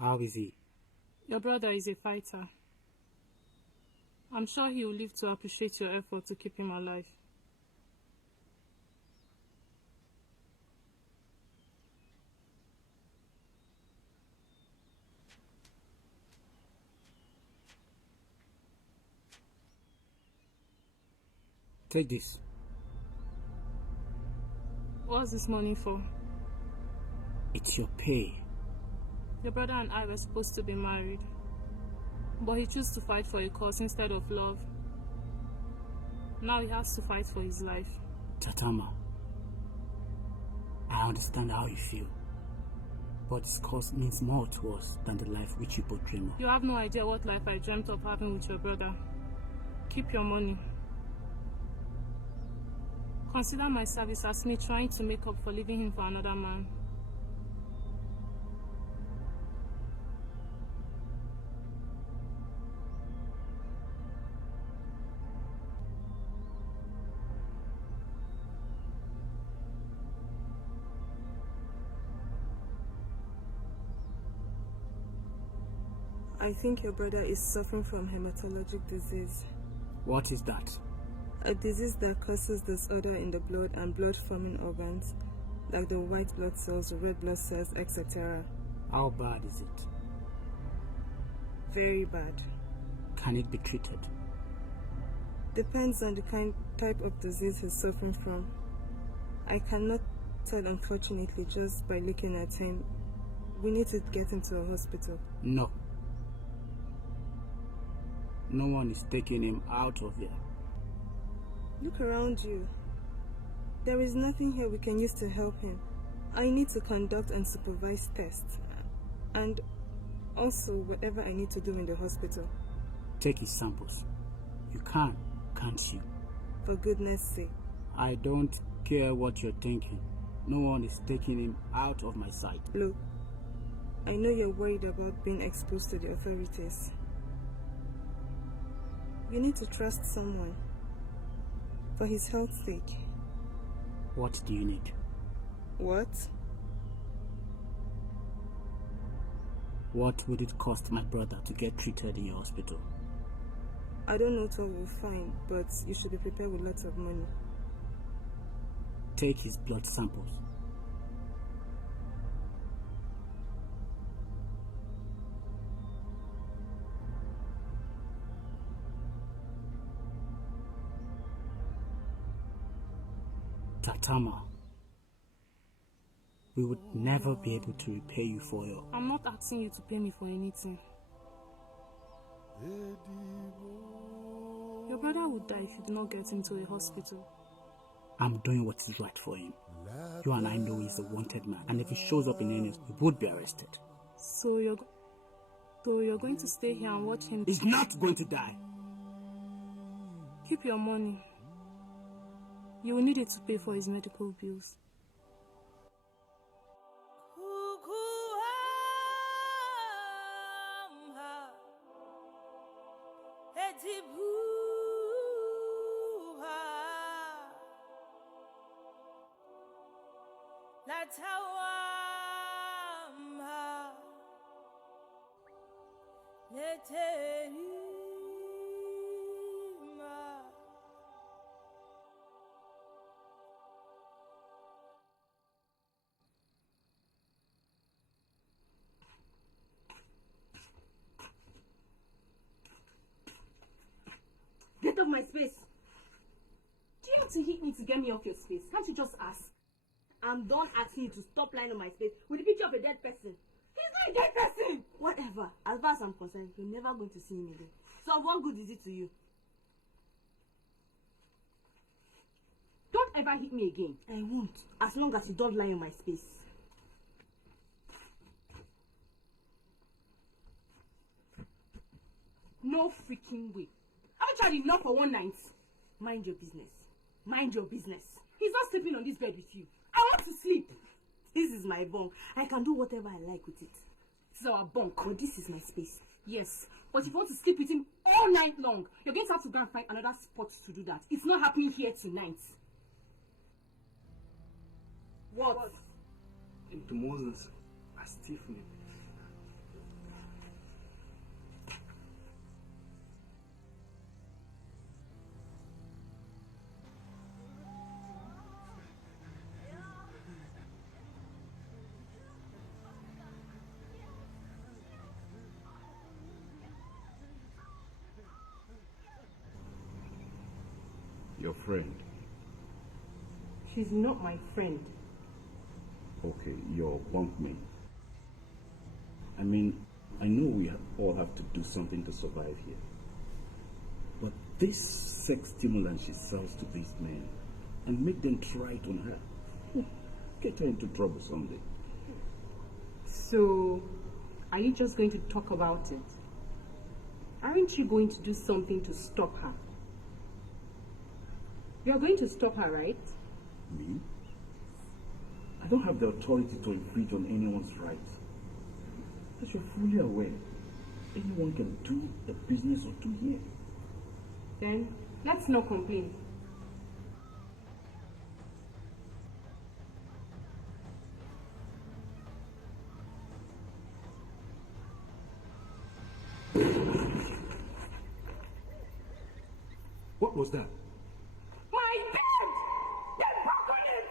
How is he? Your brother is a fighter. I'm sure he will live to appreciate your effort to keep him alive. Take this. What's this money for? It's your pay. Your brother and I were supposed to be married, but he chose to fight for a cause instead of love. Now he has to fight for his life. Tatama, I understand how you feel, but this cause means more to us than the life which you both dream of. You have no idea what life I dreamt of having with your brother. Keep your money. Consider my service as me trying to make up for leaving him for another man. I think your brother is suffering from hematologic disease. What is that? A disease that causes disorder in the blood and blood-forming organs, like the white blood cells, red blood cells, etc. How bad is it? Very bad. Can it be treated? Depends on the type of disease he's suffering from. I cannot tell, unfortunately, just by looking at him. We need to get him to a hospital. No. No one is taking him out of here. Look around you. There is nothing here we can use to help him. I need to conduct and supervise tests. And also whatever I need to do in the hospital. Take his samples. You can, can't you? For goodness sake. I don't care what you're thinking. No one is taking him out of my sight. Look, I know you're worried about being exposed to the authorities. You need to trust someone. For his health's sake. What do you need? What? What would it cost my brother to get treated in your hospital? I don't know what we'll find, but you should be prepared with lots of money. Take his blood samples. Tatama, we would never be able to repay you for your... I'm not asking you to pay me for anything. Your brother would die if you do not get him to a hospital. I'm doing what is right for him. You and I know he's a wanted man, and if he shows up in any news, he would be arrested. So you're going to stay here and watch him... He's not going to die. Keep your money. You will need it to pay for his medical bills. off my space. Do you have to hit me to get me off your space? Can't you just ask? I'm done asking you to stop lying on my space with a picture of a dead person. He's not a dead person! Whatever. As far as I'm concerned, you're never going to see him again. So what good is it to you? Don't ever hit me again. I won't. As long as you don't lie on my space. No freaking way. Haven't you had enough for one night? Mind your business. Mind your business. He's not sleeping on this bed with you. I want to sleep. This is my bunk. I can do whatever I like with it. This is our bunk. But this is my space. Yes. But if you want to sleep with him all night long, you're going to have to go and find another spot to do that. It's not happening here tonight. What? The Moses are stiffening. Your friend? She's not my friend. Okay, your bunkmate. I mean, I know we all have to do something to survive here. But this sex stimulant she sells to these men and make them try it on her. Get her into trouble someday. So, are you just going to talk about it? Aren't you going to do something to stop her? You're going to stop her, right? Me? I don't have the authority to infringe on anyone's rights. As you're fully aware, anyone can do a business or two here. Then, let's not complain. What was that? My bed! Get back on it!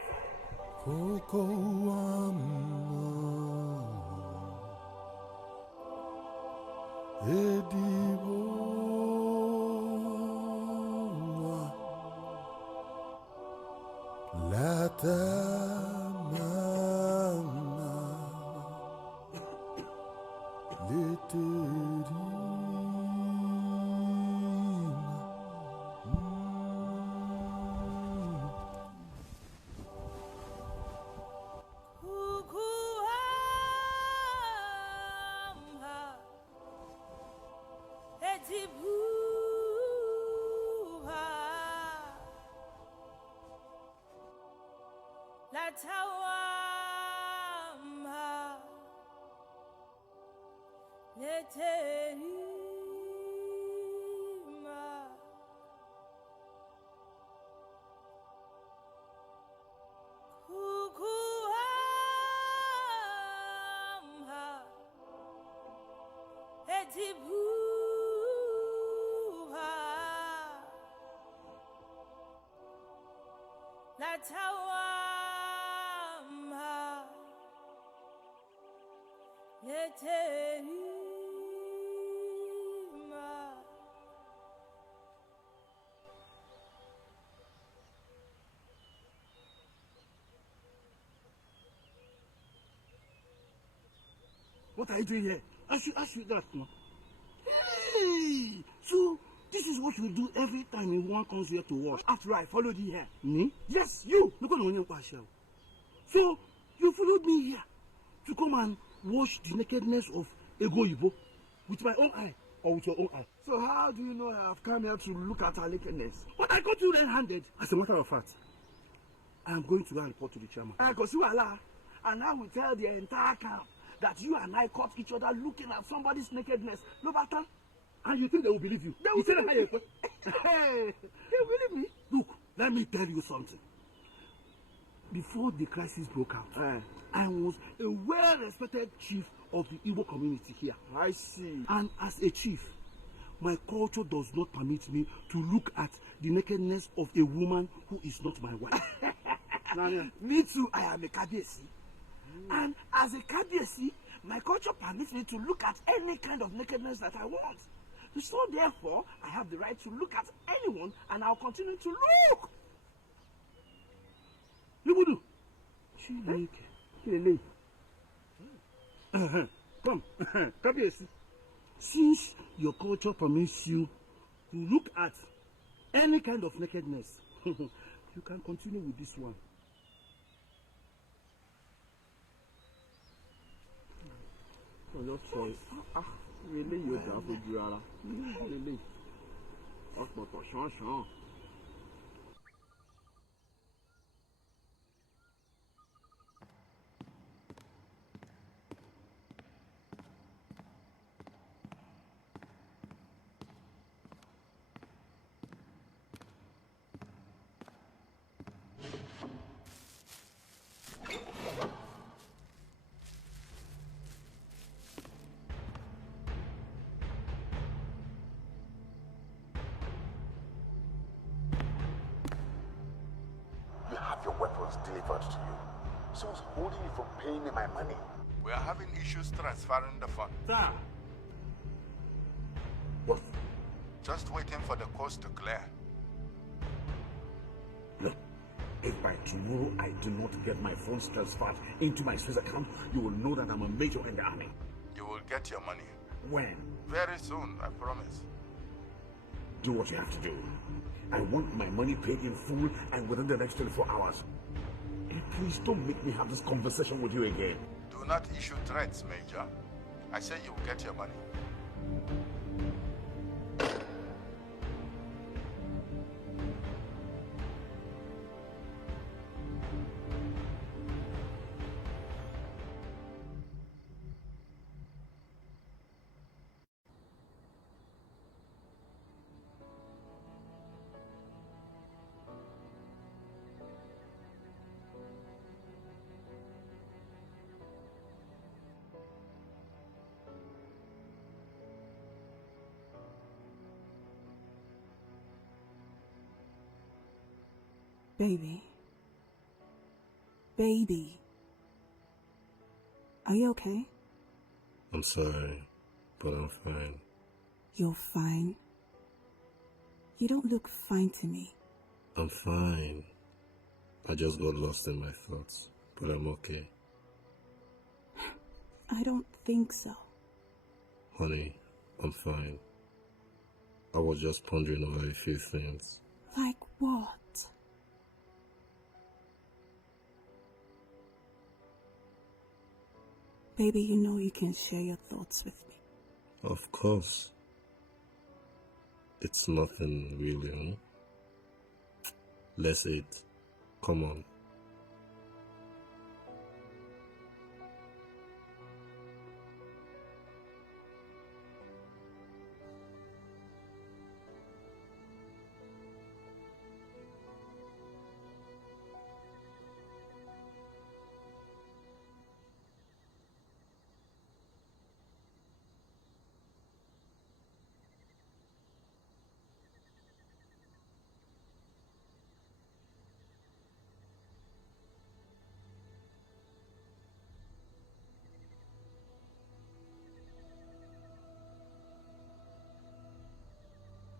What are you doing here? I should ask you that now. Hey! So, this is what you do every time anyone comes here to wash. After I followed you here. Me? Yes, you! So, you followed me here to come and wash the nakedness of Ego Ibo with my own eye or with your own eye. So how do you know I have come here to look at her nakedness? But I got you red-handed. As a matter of fact, I am going to go and report to the chairman. And I will tell the entire camp that you and I caught each other looking at somebody's nakedness. No matter. And you think they will believe you? They will believe me. Hey, they believe me. Look, let me tell you something. Before the crisis broke out, I was a well-respected chief of the Igbo community here. I see. And as a chief, my culture does not permit me to look at the nakedness of a woman who is not my wife. Me too, I am a Kabiyesi. And as a Kabiyesi, my culture permits me to look at any kind of nakedness that I want. So therefore, I have the right to look at anyone, and I'll continue to look. Lubudu. Chineke. Come, Kabiyesi. Since your culture permits you to look at any kind of nakedness, you can continue with this one. Ọjọ́ sọ ilé yóò dá fojú ara ilé ọ̀pọ̀tọ̀ ṣánṣán. Your weapons delivered to you. So what's holding you from paying me my money? We are having issues transferring the fund. Sir. What? Just waiting for the coast to clear. Look, if by tomorrow I do not get my funds transferred into my Swiss account, you will know that I'm a major in the army. You will get your money. When? Very soon, I promise. Do what you have to do. I want my money paid in full and within the next 24 hours. And please don't make me have this conversation with you again. Do not issue threats, Major. I say you will get your money. Baby. Baby. Are you okay? I'm sorry, but I'm fine. You're fine. You don't look fine to me. I'm fine. I just got lost in my thoughts, but I'm okay. I don't think so. Honey, I'm fine. I was just pondering over a few things. Like what? Baby, you know you can share your thoughts with me. Of course. It's nothing really, huh? Let's eat. Come on.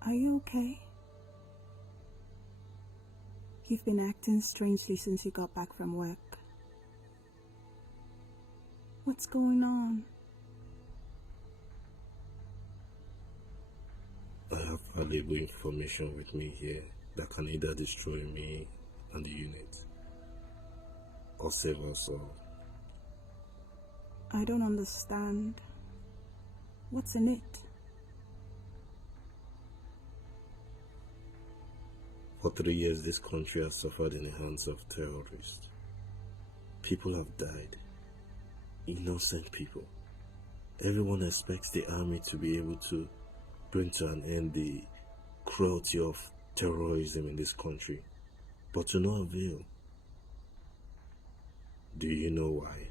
Are you okay? You've been acting strangely since you got back from work. What's going on? I have valuable information with me here that can either destroy me and the unit, or save us all. I don't understand. What's in it? For 3 years, this country has suffered in the hands of terrorists. People have died. Innocent people. Everyone expects the army to be able to bring to an end the cruelty of terrorism in this country. But to no avail. Do you know why?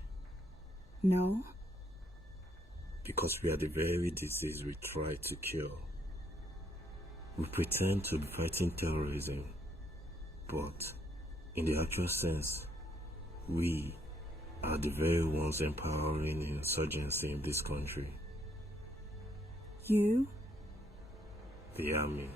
No. Because we are the very disease we try to cure. We pretend to be fighting terrorism, but in the actual sense, we are the very ones empowering insurgency in this country. You? The army.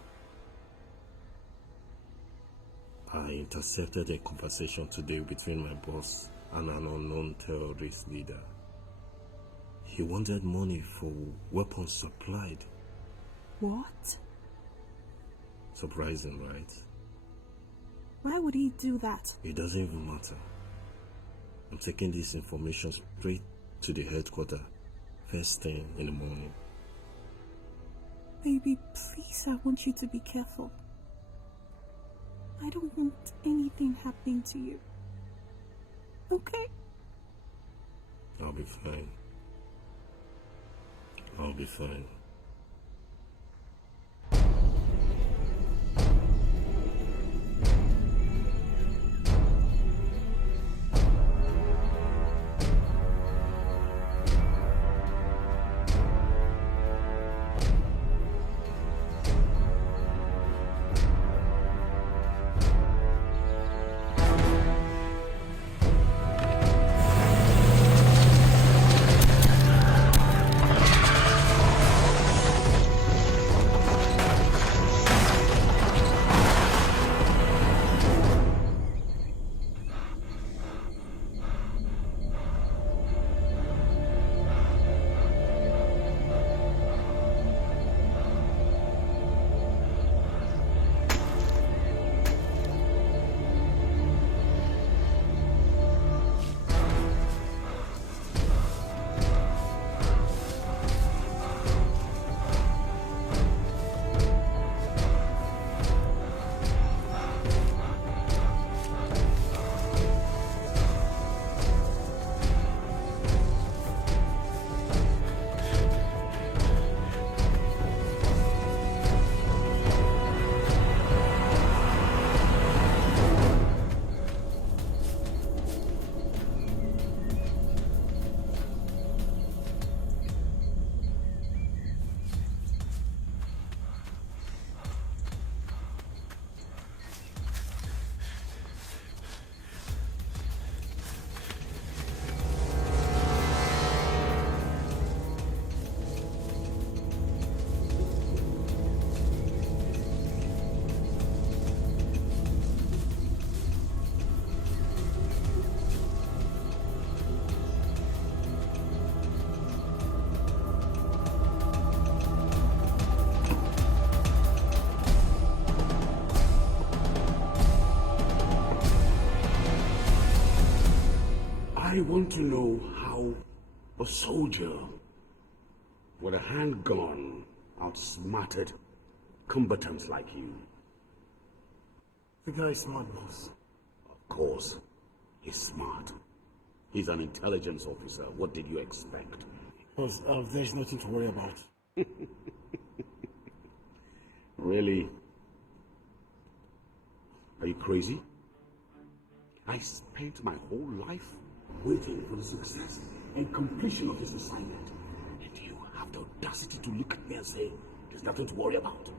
I intercepted a conversation today between my boss and an unknown terrorist leader. He wanted money for weapons supplied. What? Surprising, right? Why would he do that? It doesn't even matter. I'm taking this information straight to the headquarters first thing in the morning. Baby, please, I want you to be careful. I don't want anything happening to you. Okay? I'll be fine. I'll be fine. I want to know how a soldier with a handgun outsmarted combatants like you. The guy is smart, boss. Of course, he's smart. He's an intelligence officer. What did you expect? Boss, there's nothing to worry about. Really? Are you crazy? I spent my whole life waiting for the success and completion of this assignment. And you have the audacity to look at me and say, there's nothing to worry about.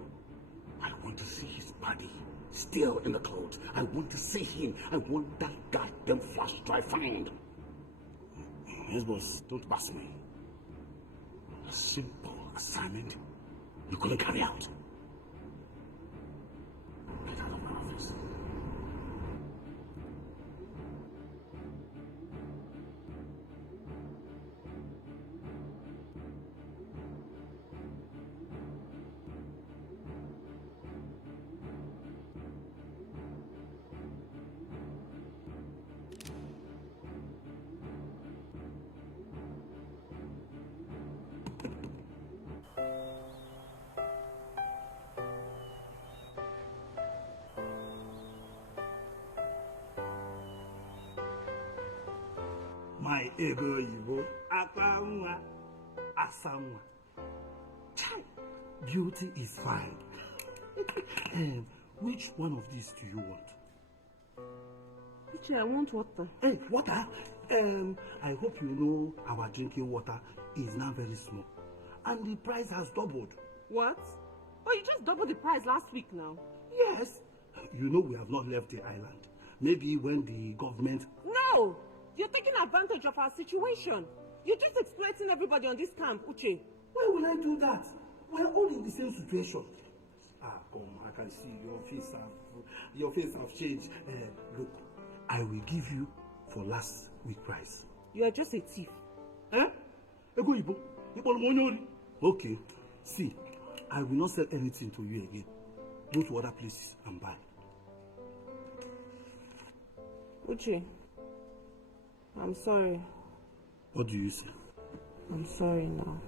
I want to see his body still in the clothes. I want to see him. I want that goddamn flash drive found. Yes, boss. Don't pass me. A simple assignment you couldn't carry out. Get out of my office. My ego Igbo, Apanwa, Asanwa. Beauty is fine. Which one of these do you want? Uche, I want water. Hey, water? I hope you know our drinking water is now very small. And the price has doubled. What? Oh, you just doubled the price last week now. Yes. You know we have not left the island. Maybe when the government... No! You're taking advantage of our situation. You're just exploiting everybody on this camp, Uche. Why will I do that? We're all in the same situation. come. I can see your face have changed. Look, I will give you for last week price. You are just a thief. Okay, see, I will not sell anything to you again. Go to other places and buy. Uche, I'm sorry. What do you say? I'm sorry now.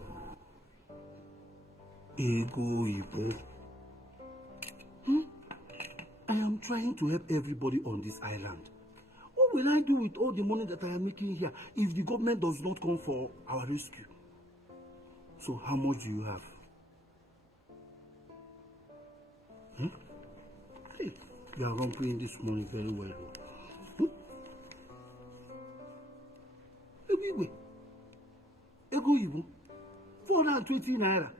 Ego. I am trying to help everybody on this island. What will I do with all the money that I am making here if the government does not come for our rescue? So how much do you have? Hey, you are romping this money very well. Ego Ibu, 420 naira.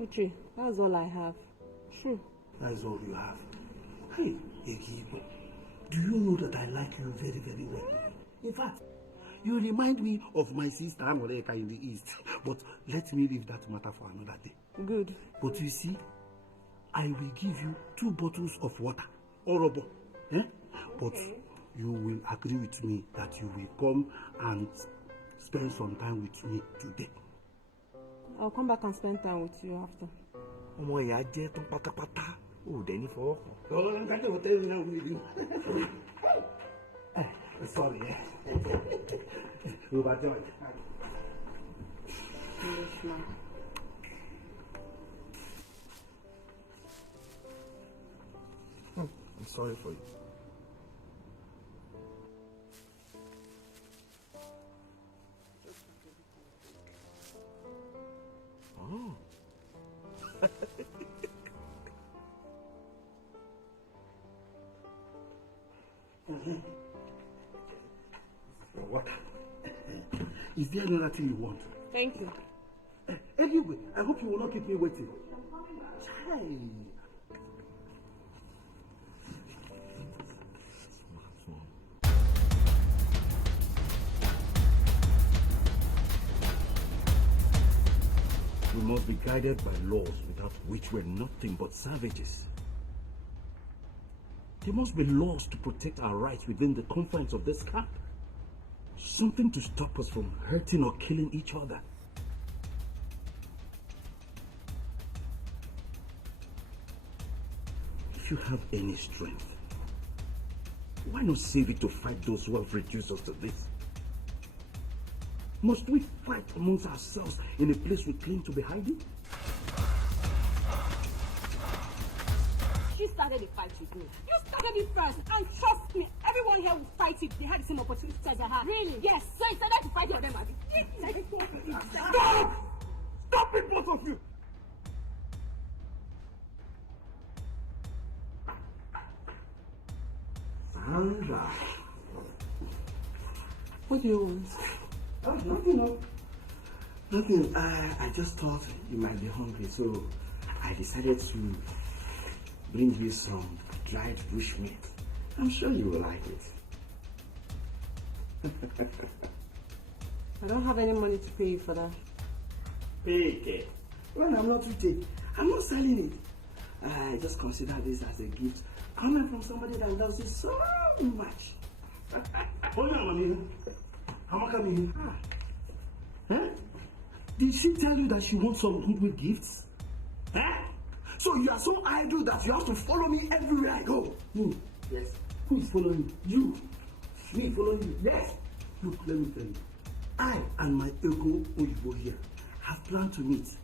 Uche, that's all I have. Sure. That's all you have. Hey, Ego, do you know that I like you very, very well? In fact, you remind me of my sister Amoreka in the East. But let me leave that matter for another day. Good. But you see, I will give you 2 bottles of water. Orobo. But you will agree with me that you will come and spend some time with me today. I'll come back and spend time with you after. Sorry. Overjoyed. I'm sorry for you. Oh. Water. Is there another thing you want? Thank you. Anyway, I hope you will not keep me waiting. Chai. We must be guided by laws without which we're nothing but savages. There must be laws to protect our rights within the confines of this camp. Something to stop us from hurting or killing each other. If you have any strength, why not save it to fight those who have reduced us to this? Must we fight amongst ourselves in a place we claim to be hiding? She started the fight with me. You started it first, and trust me, everyone here will fight if they had the same opportunity as I had. Really? Yes. So you started to fight for them, Abby. Stop! Stop it, both of you! Sandra. What do you want? Nothing. I just thought you might be hungry, so I decided to bring you some dried bush meat. I'm sure you will like it. I don't have any money to pay you for that. Pay? Well, I'm not rich. I'm not selling it. I just consider this as a gift coming from somebody that loves you so much. Hold on, Mami. How come here? Huh? Did she tell you that she wants some goodwill gifts? Huh? So you are so idle that you have to follow me everywhere I go. Yes. Who is following you? Me following you? Yes. Look, let me tell you. I and my Ego Oyibo here have planned to meet.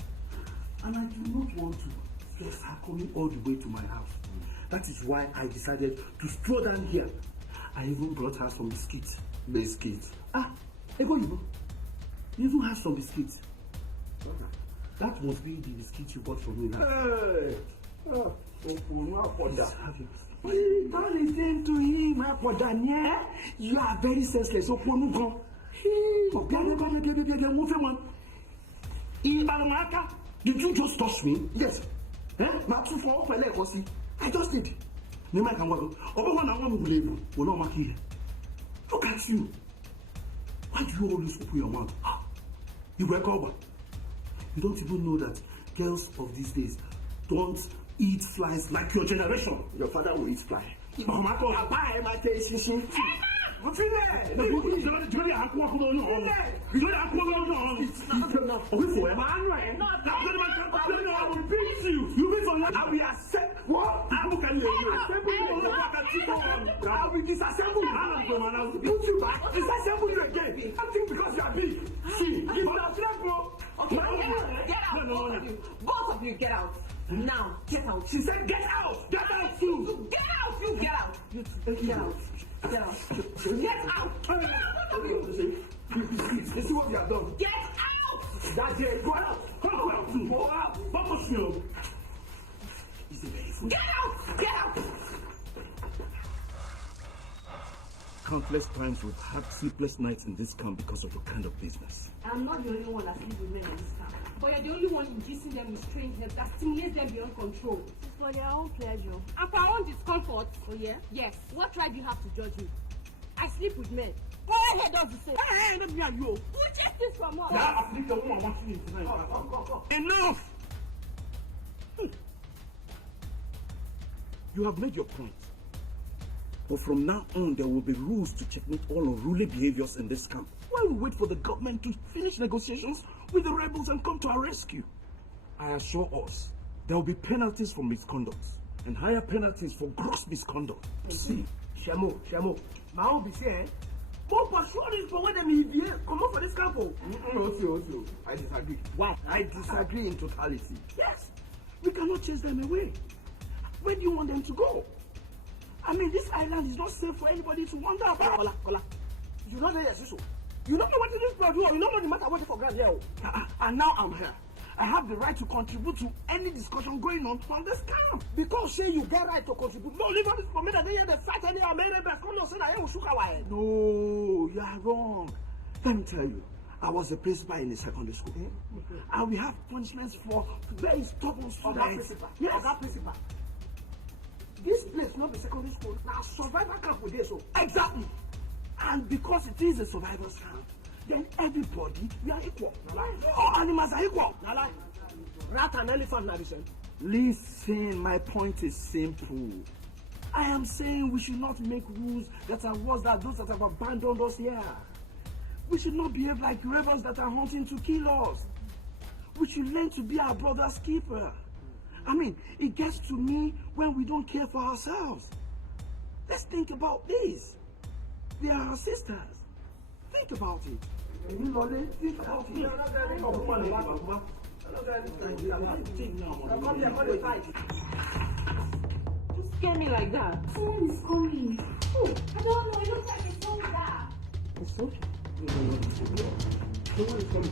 And I do not want to stress her coming all the way to my house. That is why I decided to stroll down here. I even brought her some biscuits. Biscuits. Ego Oyibo. You even have some biscuits. That must be the biscuits you bought from me now. Hey! Don't listen to him, you are very senseless. Did you just touch me? Yes. I just did. Look at you. Why do you always open your mouth? You were covered. You don't even know that girls of these days Don't eat flies like your generation. Your father will eat fly. Mama, go buy my taste. I will accept what? I will disassemble you. I will put you back. Disassemble you again. I think because you are big. See, if you are strong, bro. Okay, get out. No. Both of you get out. Now, get out. She said get out. Get out too. Get out. You get out. You get out. Get out. Get out. Both of you. You see what you have done? Get out. That's it. Go out. Go out. Go out. Focus you. Get out. Get out. Countless times we've had sleepless nights in this camp because of your kind of business. I'm not the only one that sleeps with men in this camp. But you're the only one inducing them with strange help that stimulates them beyond control. It's for their own pleasure. And for our own discomfort. Oh, yeah? Yes. What right do you have to judge me? I sleep with men. Oh, hey, does the same. Hey, let me hear you. Who chased this from us? Yeah, I think the woman wants you tonight. Go. Enough! You have made your point. But from now on, there will be rules to checkmate all unruly behaviors in this camp. While we wait for the government to finish negotiations with the rebels and come to our rescue. I assure us, there will be penalties for misconduct and higher penalties for gross misconduct. See, Shamo, my own be saying, but pursue this for when them EVA come up for this camp. Also, I disagree. Why? I disagree in totality. Yes. We cannot chase them away. Where do you want them to go? I mean, this island is not safe for anybody to wander about. Ola, you don't know your sister. You don't know what it is to do. You don't know the matter what for grand here. And now I'm here. I have the right to contribute to any discussion going on this camp. Because say you get right to contribute. No, leave this for me that they have the fight and they are made best. Come on, say that I will shook our head. No, you are wrong. Let me tell you. I was a principal in a secondary school. Okay. And we have punishments for very stubborn students. Yes, that principal. This place not the secondary school. Now survival camp with this. Exactly. And because it is a survivor's camp, then everybody, we are equal. All animals are equal. Rat and elephant are the same. Listen, my point is simple. I am saying we should not make rules that are worse than those that have abandoned us here. We should not behave like rebels that are hunting to kill us. We should learn to be our brother's keeper. I mean, it gets to me when we don't care for ourselves. Let's think about this. They are our sisters. Think about it. Think about it. Don't scare me like that. Someone is coming. Oh, I don't know. It looks like it's so bad. It's okay. No one is coming.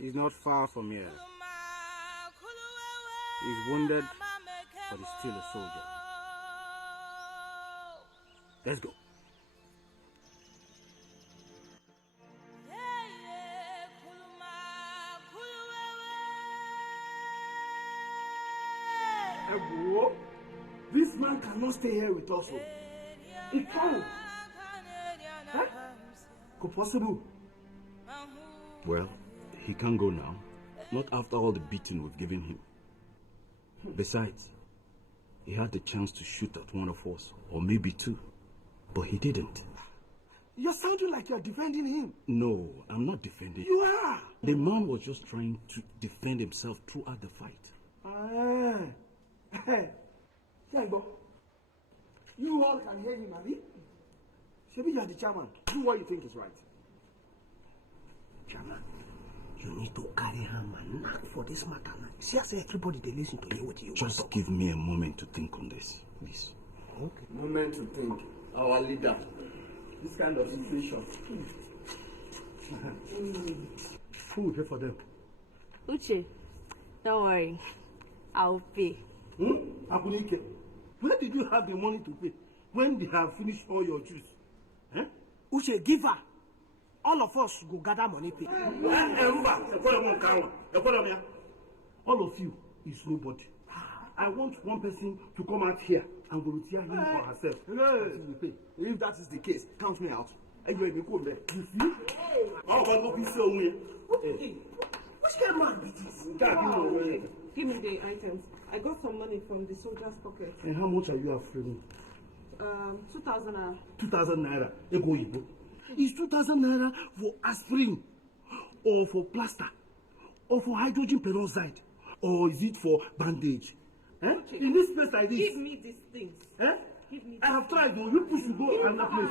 He's not far from here. He's wounded, but he's still a soldier. Let's go. This man cannot stay here with us. He can't. Huh? Could possible. Well, he can't go now. Not after all the beating we've given him. Besides, he had the chance to shoot at one of us, or maybe two. But he didn't. You're sounding like you're defending him. No, I'm not defending. You are. The man was just trying to defend himself throughout the fight. You all can hear him, Abi. Maybe you are the chairman. Do what you think is right. Chairman, you need to carry him and knock for this matter. See, I say everybody they listen to you what you Just want. give me a moment to think on this, please. Okay. Moment to think. Our leader. This kind of situation. Who will pay for them? Uche, don't worry. I'll pay. Abunike, where did you have the money to pay when they have finished all your juice? Uche, give her. All of us go gather money pay. All of you is nobody. I want one person to come out here and volunteer him for herself. If that is the case, count me out. You see? All about what you say. Give me the items. I got some money from the soldier's pocket. And how much are you afraid? 2,000 naira. 2,000 naira. Is 2,000 naira for aspirin, or for plaster, or for hydrogen peroxide, or is it for bandage? In this place like this. Give me these things. Give me. I have tried. You push to go another place.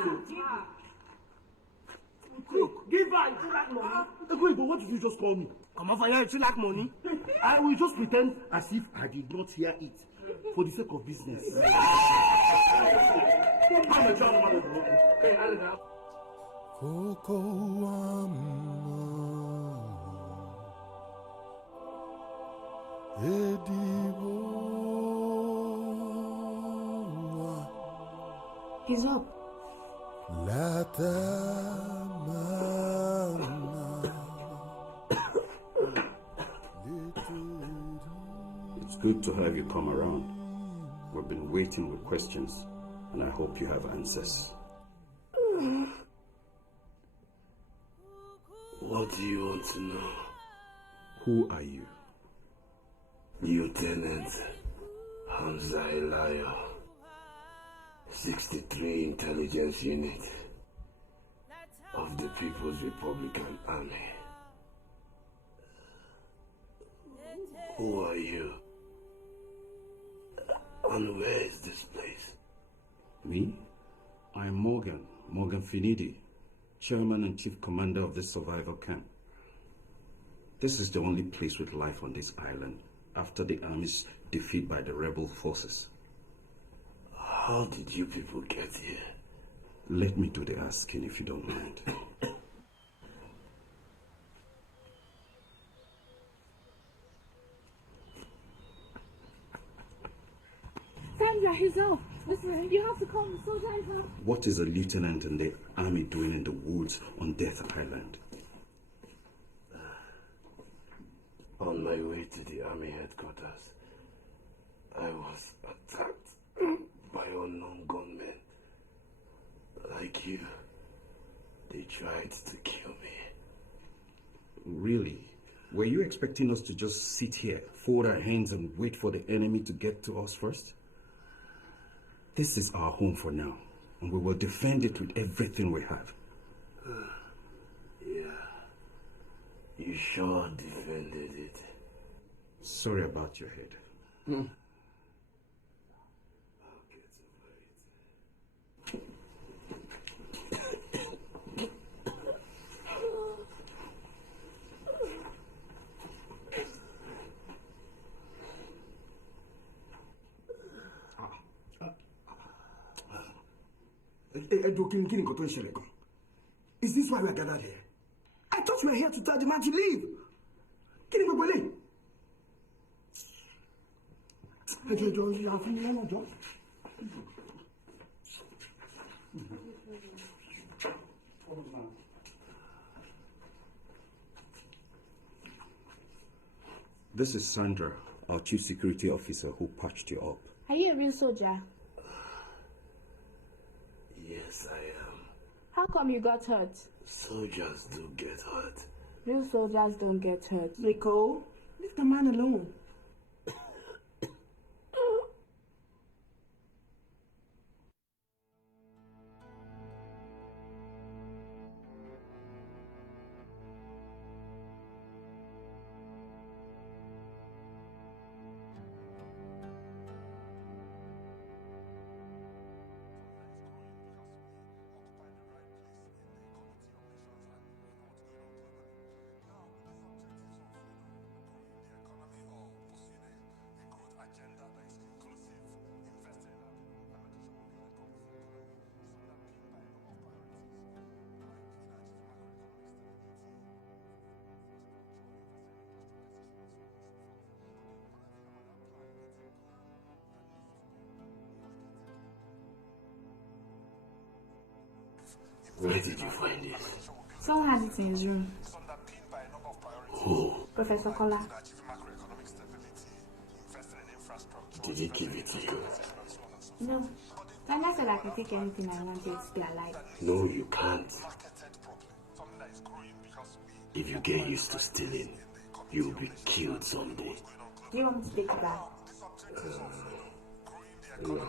Look, give her. You like money. But what did you just call me? Come over here. You like money? I will just pretend as if I did not hear it, for the sake of business. He's up. It's good to have you come around. We've been waiting with questions, and I hope you have answers. What do you want to know? Who are you? Lieutenant Hamza Elayo, 63 Intelligence Unit of the People's Republican Army. Who are you? And where is this place? Me? I'm Morgan Finidi, Chairman and Chief Commander of this survival camp. This is the only place with life on this island after the army's defeat by the rebel forces. How did you people get here? Let me do the asking if you don't mind. Sandra, he's out. Listen, you have to call the soldier. What is a lieutenant in the army doing in the woods on Death Island? On my way to the army headquarters, I was attacked by unknown gunmen. Like you, they tried to kill me. Really? Were you expecting us to just sit here, fold our hands and wait for the enemy to get to us first? This is our home for now, and we will defend it with everything we have. Yeah. You sure defended it. Sorry about your head. I'll get over Is this why we are gathered here? I thought we were here to tell the man to leave. Kí ni gbogbo eléyìí? Ẹjọ́ àfún mi lọ́nà jọ. This is Sandra, our chief security officer who patched you up. Are you a real soldier? Yes, I am. How come you got hurt? Soldiers do get hurt. Real soldiers don't get hurt. Rico, leave the man alone. Where did you find it? Someone had it in his room. Who? Professor Kola. Did he give it to you? No. Tanya said I could take anything I wanted to stay alive. No, you can't. If you get used to stealing, you'll be killed someday. Do you want me to take it back? No.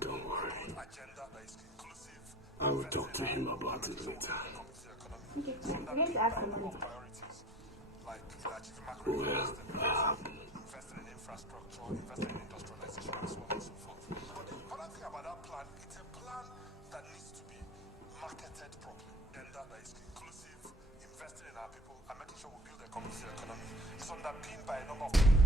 Don't worry. I will talk to him about it later. Okay, I'm going to ask something. Well, It's underpinned by a number of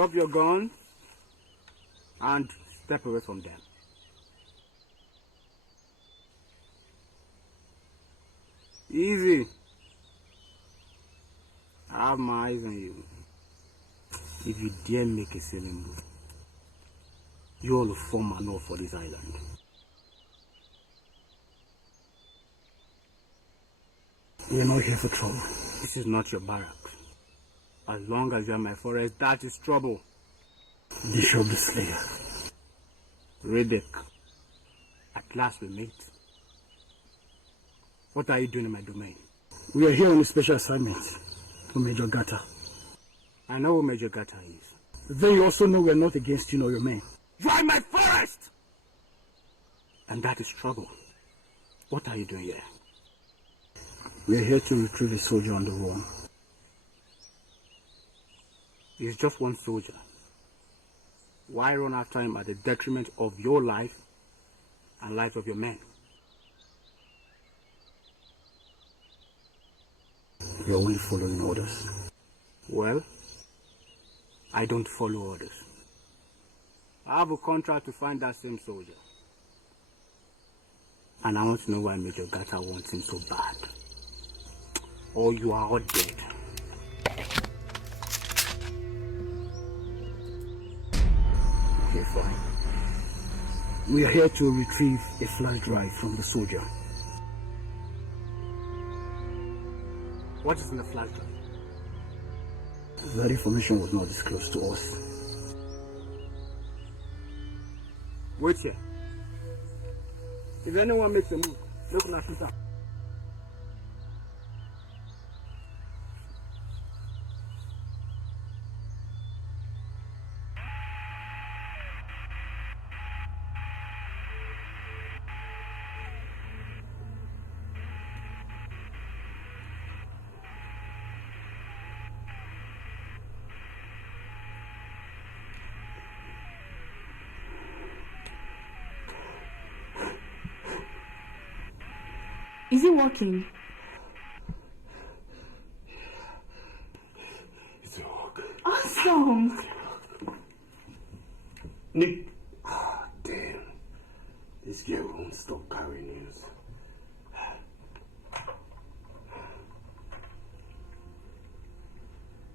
Drop your gun and step away from them. Easy. I have my eyes on you. If you dare make a silly move, you all will form an oath for this island. We're not here for trouble. This is not your barracks. As long as you're in my forest, that is trouble. Bishop the Slayer. Riddick. At last we meet. What are you doing in my domain? We are here on a special assignment for Major Gata. I know who Major Gata is. Then you also know we're not against you nor your men. You are in my forest! And that is trouble. What are you doing here? We are here to retrieve a soldier on the run. He's just one soldier. Why run after him at the detriment of your life and life of your men? You're only following orders. Well, I don't follow orders. I have a contract to find that same soldier. And I want to know why Major Gata wants him so bad. Or you are all dead. Okay, fine. We are here to retrieve a flash drive from the soldier. What is in the flash drive? That information was not disclosed to us. Wait here. If anyone makes a move, look at that. Is it working? It's working. Awesome! Nick! Ah, damn. This girl won't stop carrying news.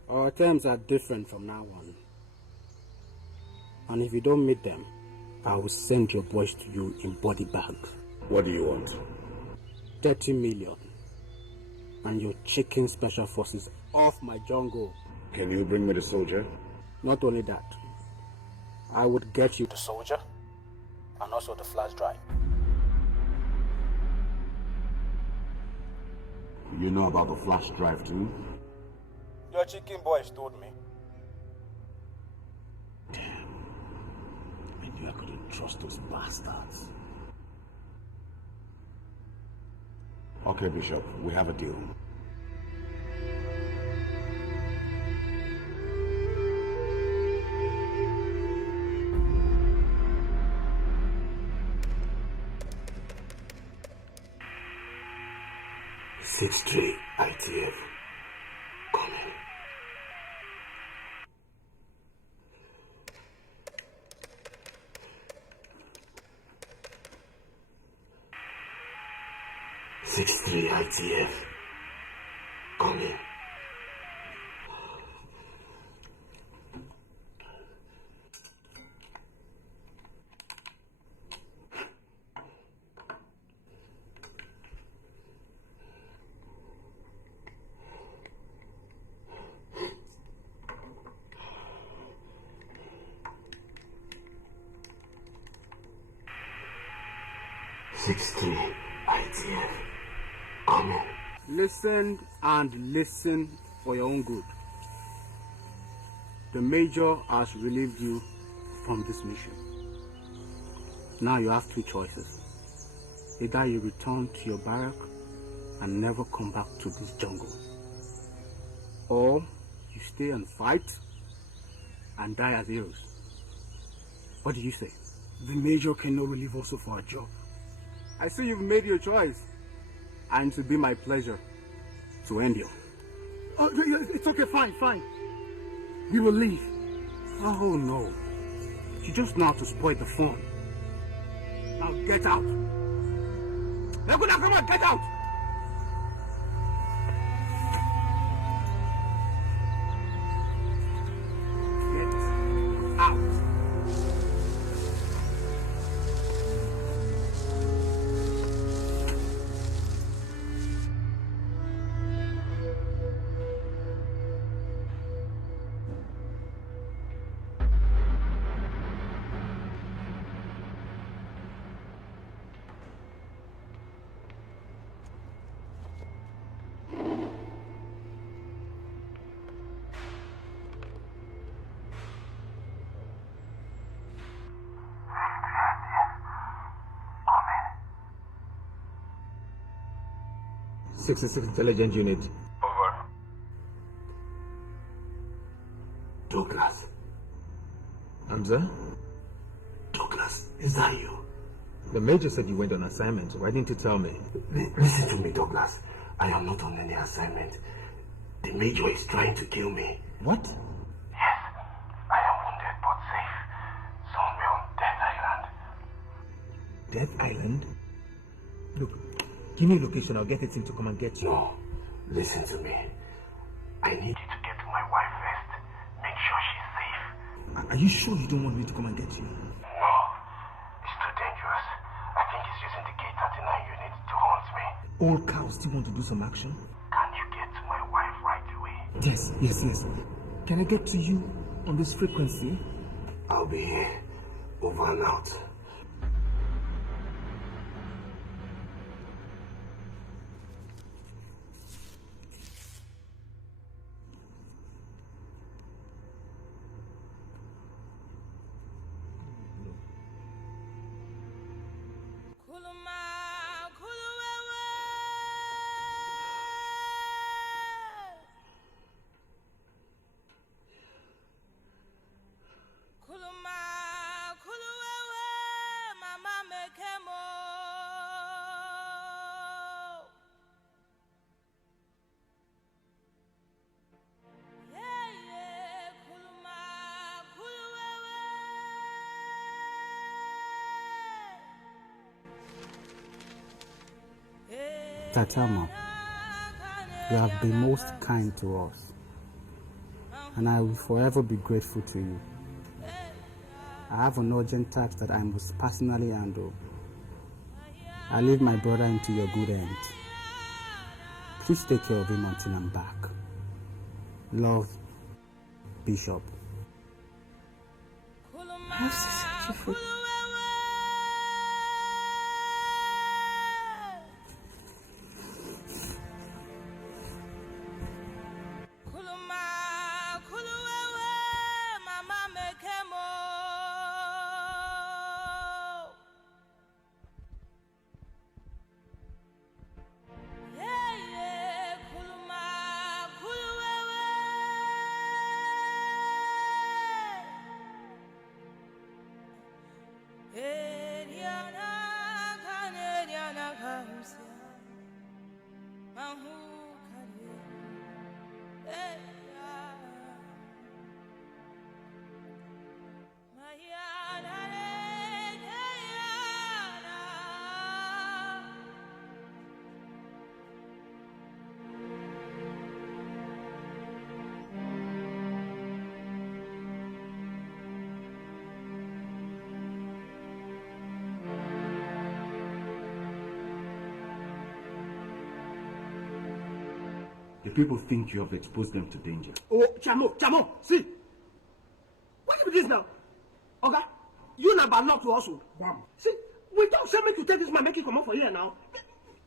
Our terms are different from now on. And if you don't meet them, I will send your boys to you in body bags. What do you want? 30 million. And your chicken special forces off my jungle. Can you bring me the soldier? Not only that, I would get you the soldier and also the flash drive. You know about the flash drive too? Your chicken boys told me. Damn. I knew I couldn't trust those bastards. Okay, Bishop, we have a deal. Six-3 ITF. Come in. Six-3 ITF. Come in. Six-3 ITF. Come in. Listen and listen for your own good. The Major has relieved you from this mission. Now you have two choices. Either you return to your barrack and never come back to this jungle, or you stay and fight and die as heroes. What do you say? The Major cannot relieve us of our job. I see you've made your choice, and it will be my pleasure to end you. Oh, it's okay, fine. We will leave. Oh no. You just know how to spoil the fun. Now get out. Now come on, get out! Get out. Six intelligence unit. Over. Douglas. Hamza? Douglas, is that you? The Major said you went on assignment. Why didn't you tell me? Listen to me, Douglas. I am not on any assignment. The Major is trying to kill me. What? Yes, I am wounded but safe. Somewhere on Death Island. Death Island? Look, give me a location. I'll get a team to come and get you. No, listen to me. I need You to get to my wife first. Make sure she's safe. Are you sure you don't want me to come and get you? No, it's too dangerous. I think he's using the K-39 unit to hunt me. All cows still want to do some action? Can you get to my wife right away? Yes. Can I get to you on this frequency? I'll be here. Over and out. Tatama, you have been most kind to us, and I will forever be grateful to you. I have an urgent task that I must personally handle. I leave my brother into your good hands. Please take care of him until I'm back. Love, Bishop. I have to search you for... The people think you have exposed them to danger. Oh, Chamo, see. What is this now? Okay? You never not to us. See, we don't say make you take this man, make it come up for here now.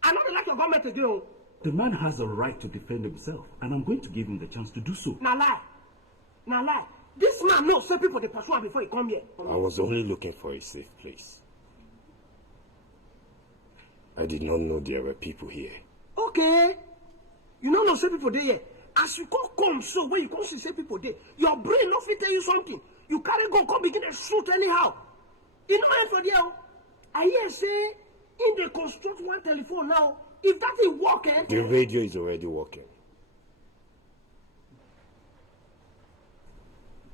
I don't like your government again. The man has a right to defend himself, and I'm going to give him the chance to do so. Now lie. This man knows say people they pursue him before he come here. I was only looking for a safe place. I did not know there were people here. Okay. You know say people there here. As you come so when you come see say people there, your brain not fit tell you something. You carry go come begin to shoot anyhow. You know for there. I hear say in the construct one telephone now. If that is working, the radio is already working.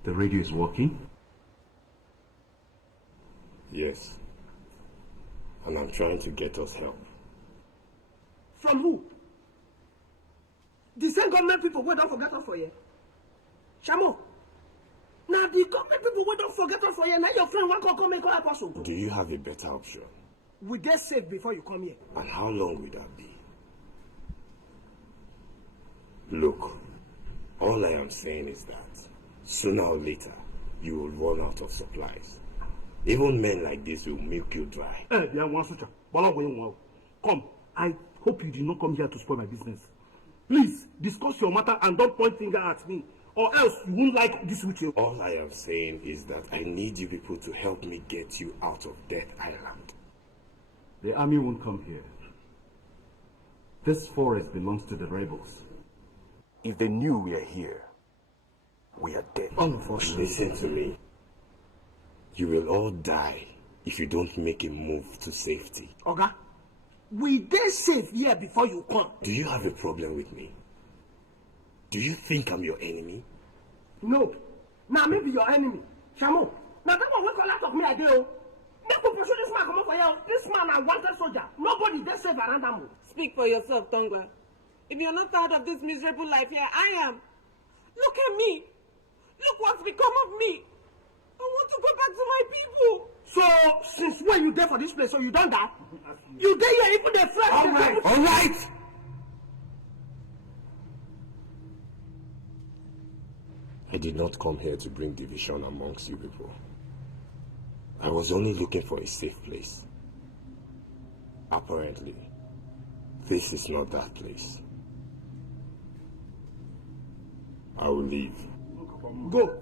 The radio is working? Yes. And I'm trying to get us help. From who? The same government people who don't forget us for you. Shamo. Now the government people who don't forget us for you. Now your friend one come make help us. Do you have a better option? We get safe before you come here. And how long will that be? Look, all I am saying is that sooner or later you will run out of supplies. Even men like this will milk you dry. Come, I hope you did not come here to spoil my business. Please, discuss your matter and don't point finger at me, or else you won't like this with you. All I am saying is that I need you people to help me get you out of Death Island. The army won't come here. This forest belongs to the rebels. If they knew we are here, we are dead. Unfortunately. Listen to me. You will all die if you don't make a move to safety. Okay? We dey safe here before you come. Do you have a problem with me? Do you think I'm your enemy? No. Now maybe your enemy. Shamo. Now that one we call out of me again. Make we pursue this man come up for you. This man a wanted soldier. Nobody dey safe around him. Speak for yourself, Tongwa. If you're not tired of this miserable life here, I am. Look at me. Look what's become of me. I want to go back to my people. So, since when you there for this place, so you done that? You there here even the flesh. All right. I did not come here to bring division amongst you people. I was only looking for a safe place. Apparently, this is not that place. I will leave. Go.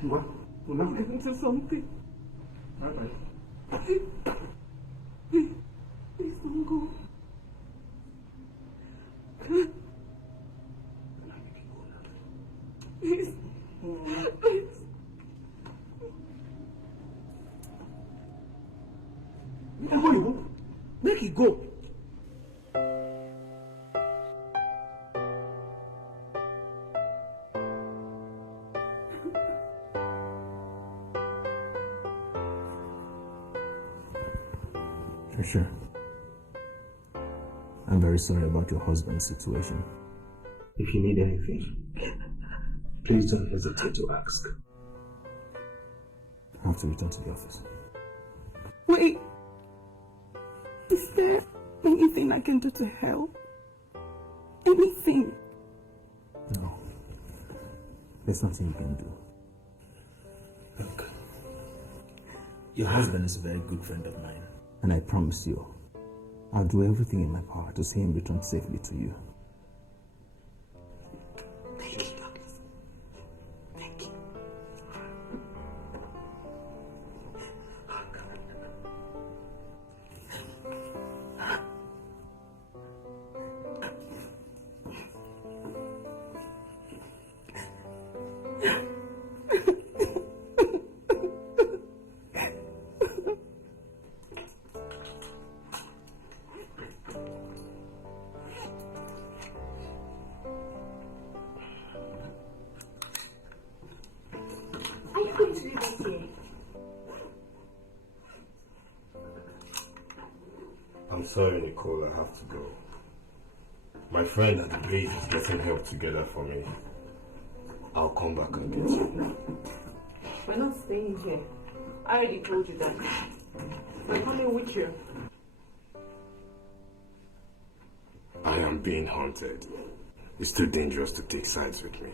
What? We'll not get into something. Bye-bye. Please don't go. Make it go. Sure. I'm very sorry about your husband's situation. If you need anything, please don't hesitate to ask. I have to return to the office. Wait. Is there anything I can do to help? Anything? No. There's nothing you can do. Look, your husband is a very good friend of mine. And I promise you, I'll do everything in my power to see him return safely to you. Thank you, Douglas. Thank you. I'm sorry, Nicole, I have to go. My friend at the grave is getting help together for me. I'll come back and get you. We're not staying here. I already told you that. We're coming with you. I am being haunted. It's too dangerous to take sides with me.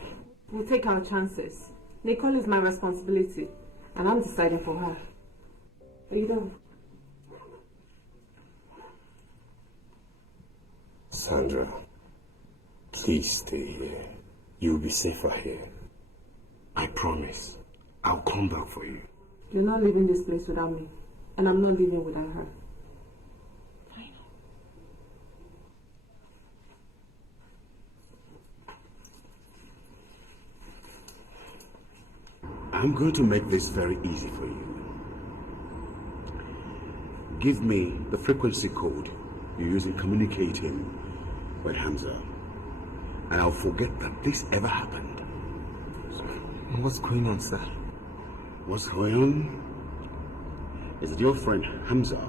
We'll take our chances. Nicole is my responsibility, and I'm deciding for her. Are you done? Sandra, please stay here. You'll be safer here. I promise. I'll come back for you. You're not leaving this place without me, and I'm not leaving without her. I'm going to make this very easy for you. Give me the frequency code you use in communicating with Hamza, and I'll forget that this ever happened. What's going on, sir? What's going on is that your friend Hamza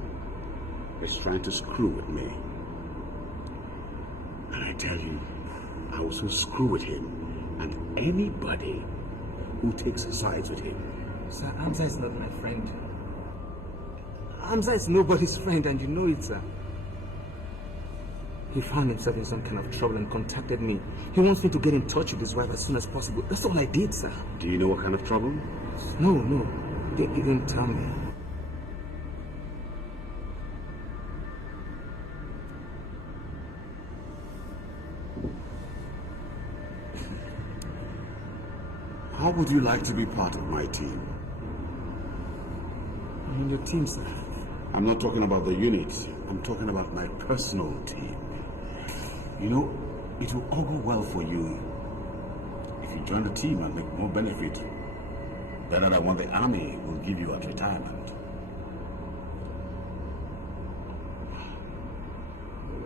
is trying to screw with me. And I tell you, I will so screw with him and anybody who takes sides with him. Sir, Hamza is not my friend. Hamza is nobody's friend, and you know it, sir. He found himself in some kind of trouble and contacted me. He wants me to get in touch with his wife as soon as possible. That's all I did, sir. Do you know what kind of trouble? No. He didn't tell me. How would you like to be part of my team? I'm in your team, sir. I'm not talking about the unit. I'm talking about my personal team. You know, it will all go well for you if you join the team and make more benefit. Better than what the army will give you at retirement.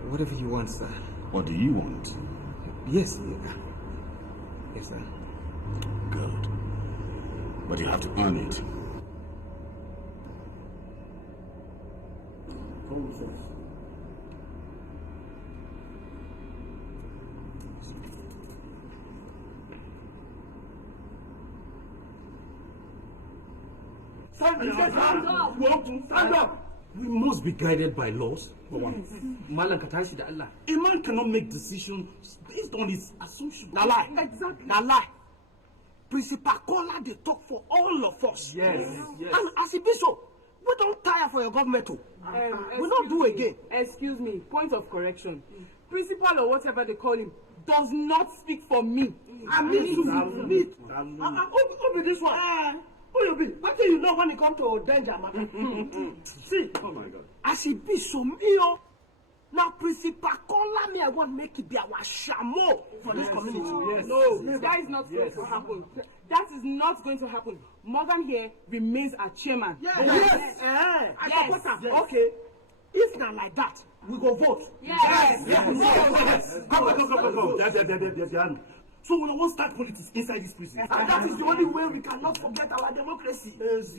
Whatever you want, sir. What do you want? Yes, sir. Good. But you have to earn it. Stand up! We must be guided by laws. Malam ka tashi da Allah. A man cannot make decisions based on his assumption. Na lie. Exactly. Na lie. Principal Kola, they talk for all of us. Yes. And as it be so, we don't tire for your government too. We don't do again. Excuse me, point of correction. Principal or whatever they call him does not speak for me. I mean, who be this one? Who you be? What do you know when it comes to danger, man? See, Oh my God. as it be so me, now Principal Kola me, I want to make it be our shamo for this community. No, that is not going to happen. That is not going to happen. Morgan here remains our chairman. Yes. I support her. Okay. If not like that, we go vote. Yes. Come. So we won't start politics inside this prison. And that is the only way we cannot forget our democracy. Yes,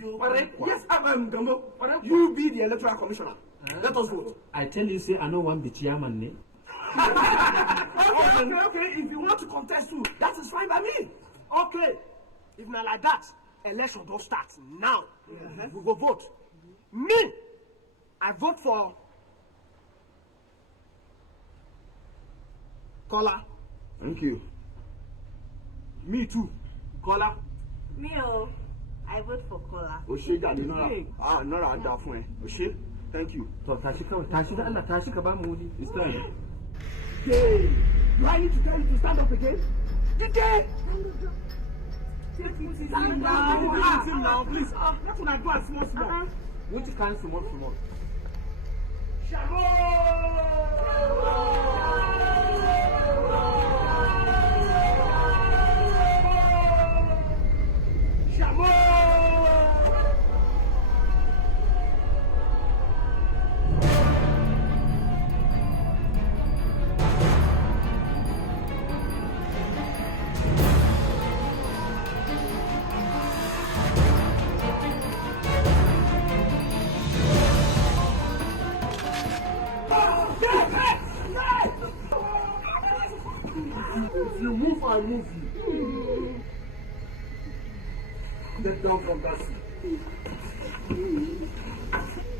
Gambo. You be the electoral commissioner. Let us vote. I tell you, say, I know one be chairman. Okay. If you want to contest too, that is fine by me. Okay. If not like that, election don't start now. We go vote. Me, I vote for Kola. Thank you. Me too. Kola. Me, I vote for Kola. Oshe Daddy Nora. Nora Adafun. Oshe. Thank you. So, Tashi Kabamudi. It's time. Hey, do I need to tell you to stand up again? Today! Stand down. Now, please. That's what I do at small. Which kind small? If you move, I move you. Get down from that seat.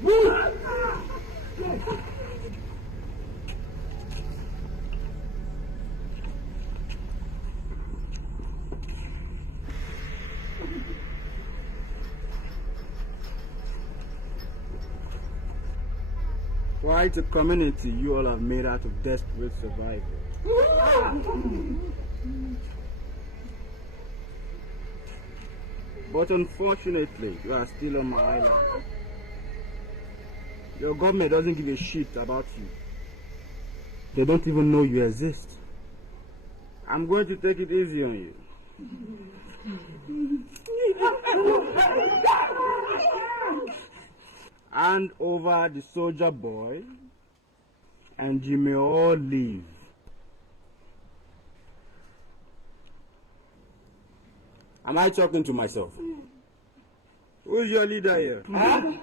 Move! Quite a community you all have made out of desperate survivors. But unfortunately, you are still on my island. Your government doesn't give a shit about you. They don't even know you exist. I'm going to take it easy on you. Hand over the soldier boy, and you may all leave. Am I talking to myself? Who's your leader here? Am I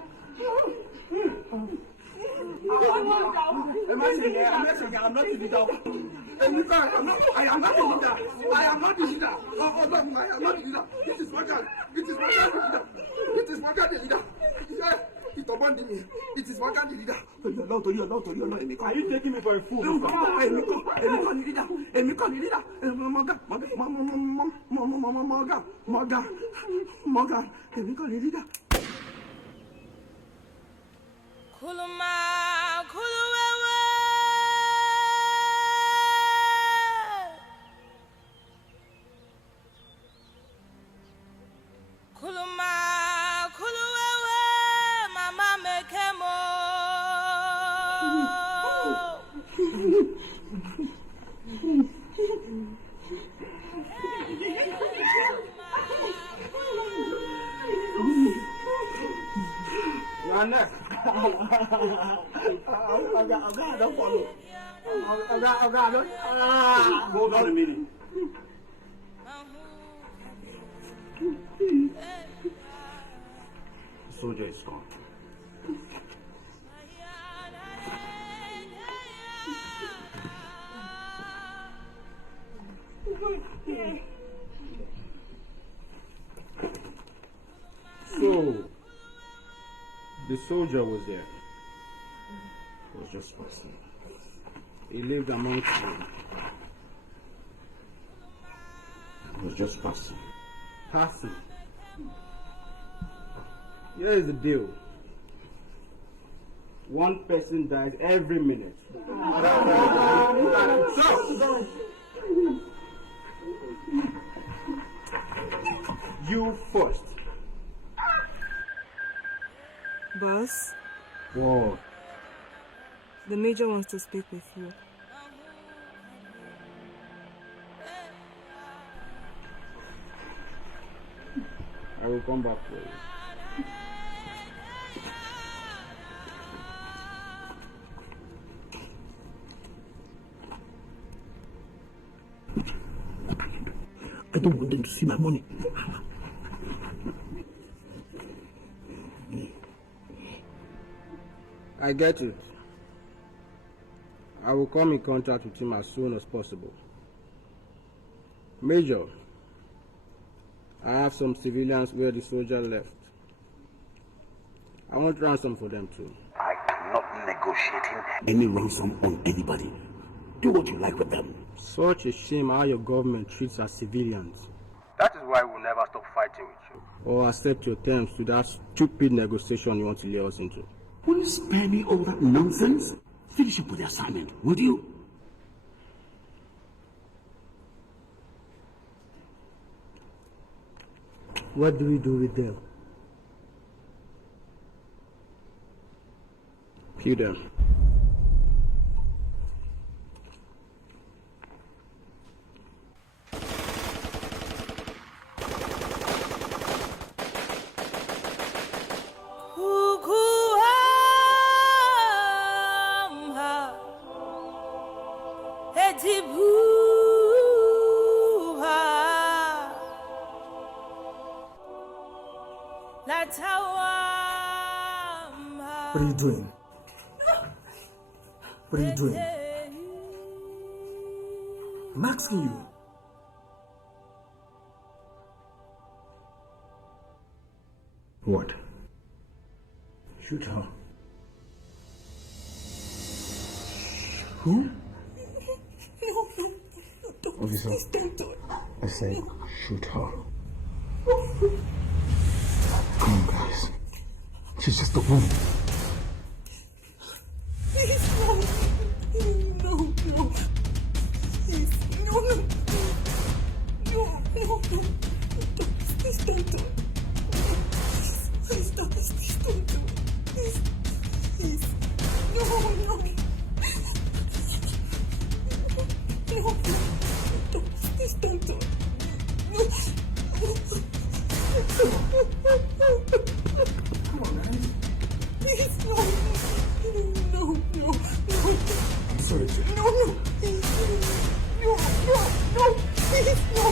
saying I'm not the leader. I am not the leader. I am not the leader. I am not the leader. This is my guy. It is my guy the leader. It is my guy the leader. It abandoned me. It is my guy the leader. Are you taking me for a fool? Kuluma, kuluwewe. Kuluma, kuluwewe, mama mekemo. Run Hold on a minute. The soldier is gone. So, the soldier was there. It was just passing. He lived amongst you. It was just passing. Passing. Here is the deal. One person dies every minute. You first. Boss, Whoa. the major wants to speak with you. I will come back for you. I don't want them to see my money. I get it. I will come in contact with him as soon as possible. Major, I have some civilians where the soldier left. I want ransom for them too. I am not negotiating any ransom on anybody. Do what you like with them. Such a shame how your government treats our civilians. That is why we'll never stop fighting with you. Or accept your terms to that stupid negotiation you want to lay us into. Will you spare me all that nonsense? Finish up with the assignment, would you? What do we do with them? Kill them. What are you doing? What are you doing? I'm asking you. What? Shoot her. Who? No, officer, I said shoot her. Come on, guys. She's just a woman. Please, no. No, no. Please, no, no. No, no, no. Please don't do it. Please don't, please don't do it. Please, please. No, no. No, please don't do it. Come on, man. Please, no. No, no, no. I'm sorry, Jim. No, no. Please, no, no, no. Please, no.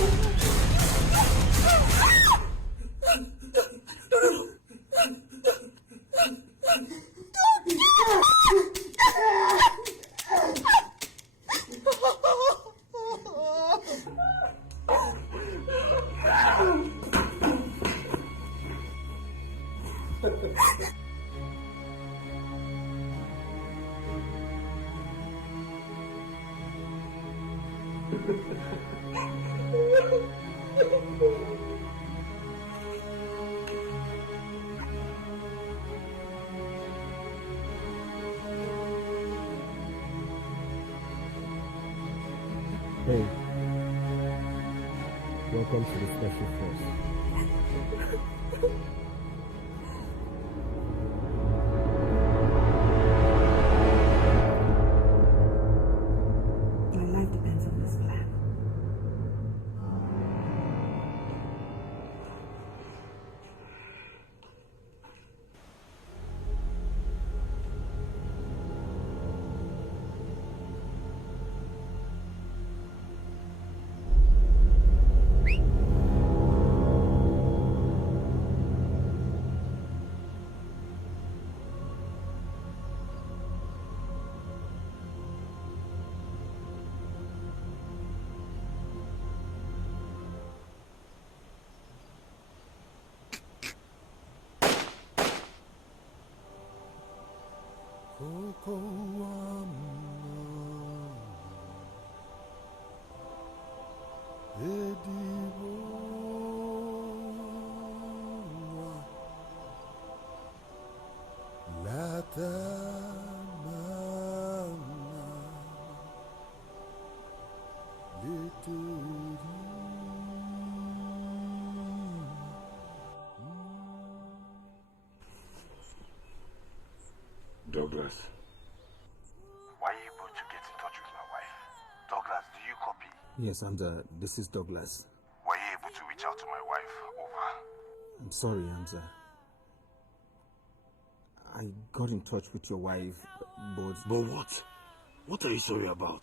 Hey, welcome to the Special Force. My life depends on this plan. Douglas. Were you able to get in touch with my wife? Douglas, do you copy? Yes, Hamza, this is Douglas. Were you able to reach out to my wife? Over. I'm sorry, Hamza. I got in touch with your wife, but... But what? What are you sorry about?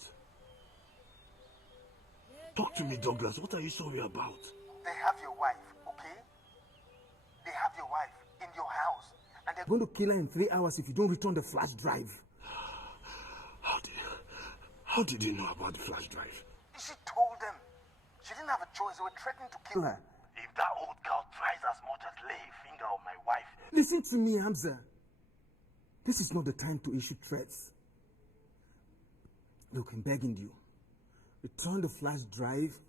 Talk to me, Douglas. What are you sorry about? They have your wife, okay? They have your wife in your house. And they're going to kill her in 3 hours if you don't return the flash drive. How did you know about the flash drive? She told them. She didn't have a choice. They were threatening to kill her. If that old girl tries as much as lay a finger on my wife... Listen to me, Hamza. This is not the time to issue threats. Look, I'm begging you. Return the flash drive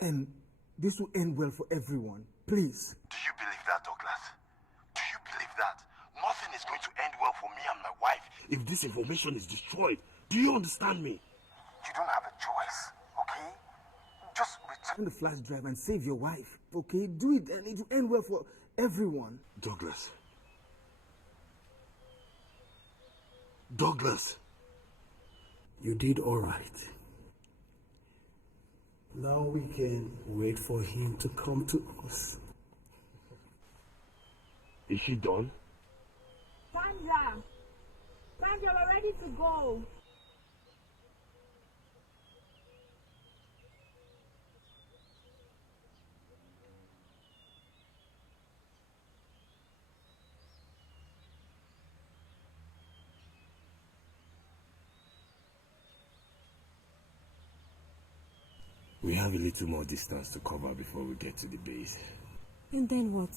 and this will end well for everyone. Please. Do you believe that, Douglas? Do you believe that? Nothing is going to end well for me and my wife. If this information is destroyed, do you understand me? You don't have a choice, okay? Just return the flash drive and save your wife, okay? Do it and it will end well for everyone. Douglas. Douglas. You did all right. Now we can wait for him to come to us. Is she done? Sandra! Sandra, we're ready to go. We have a little more distance to cover before we get to the base. And then what?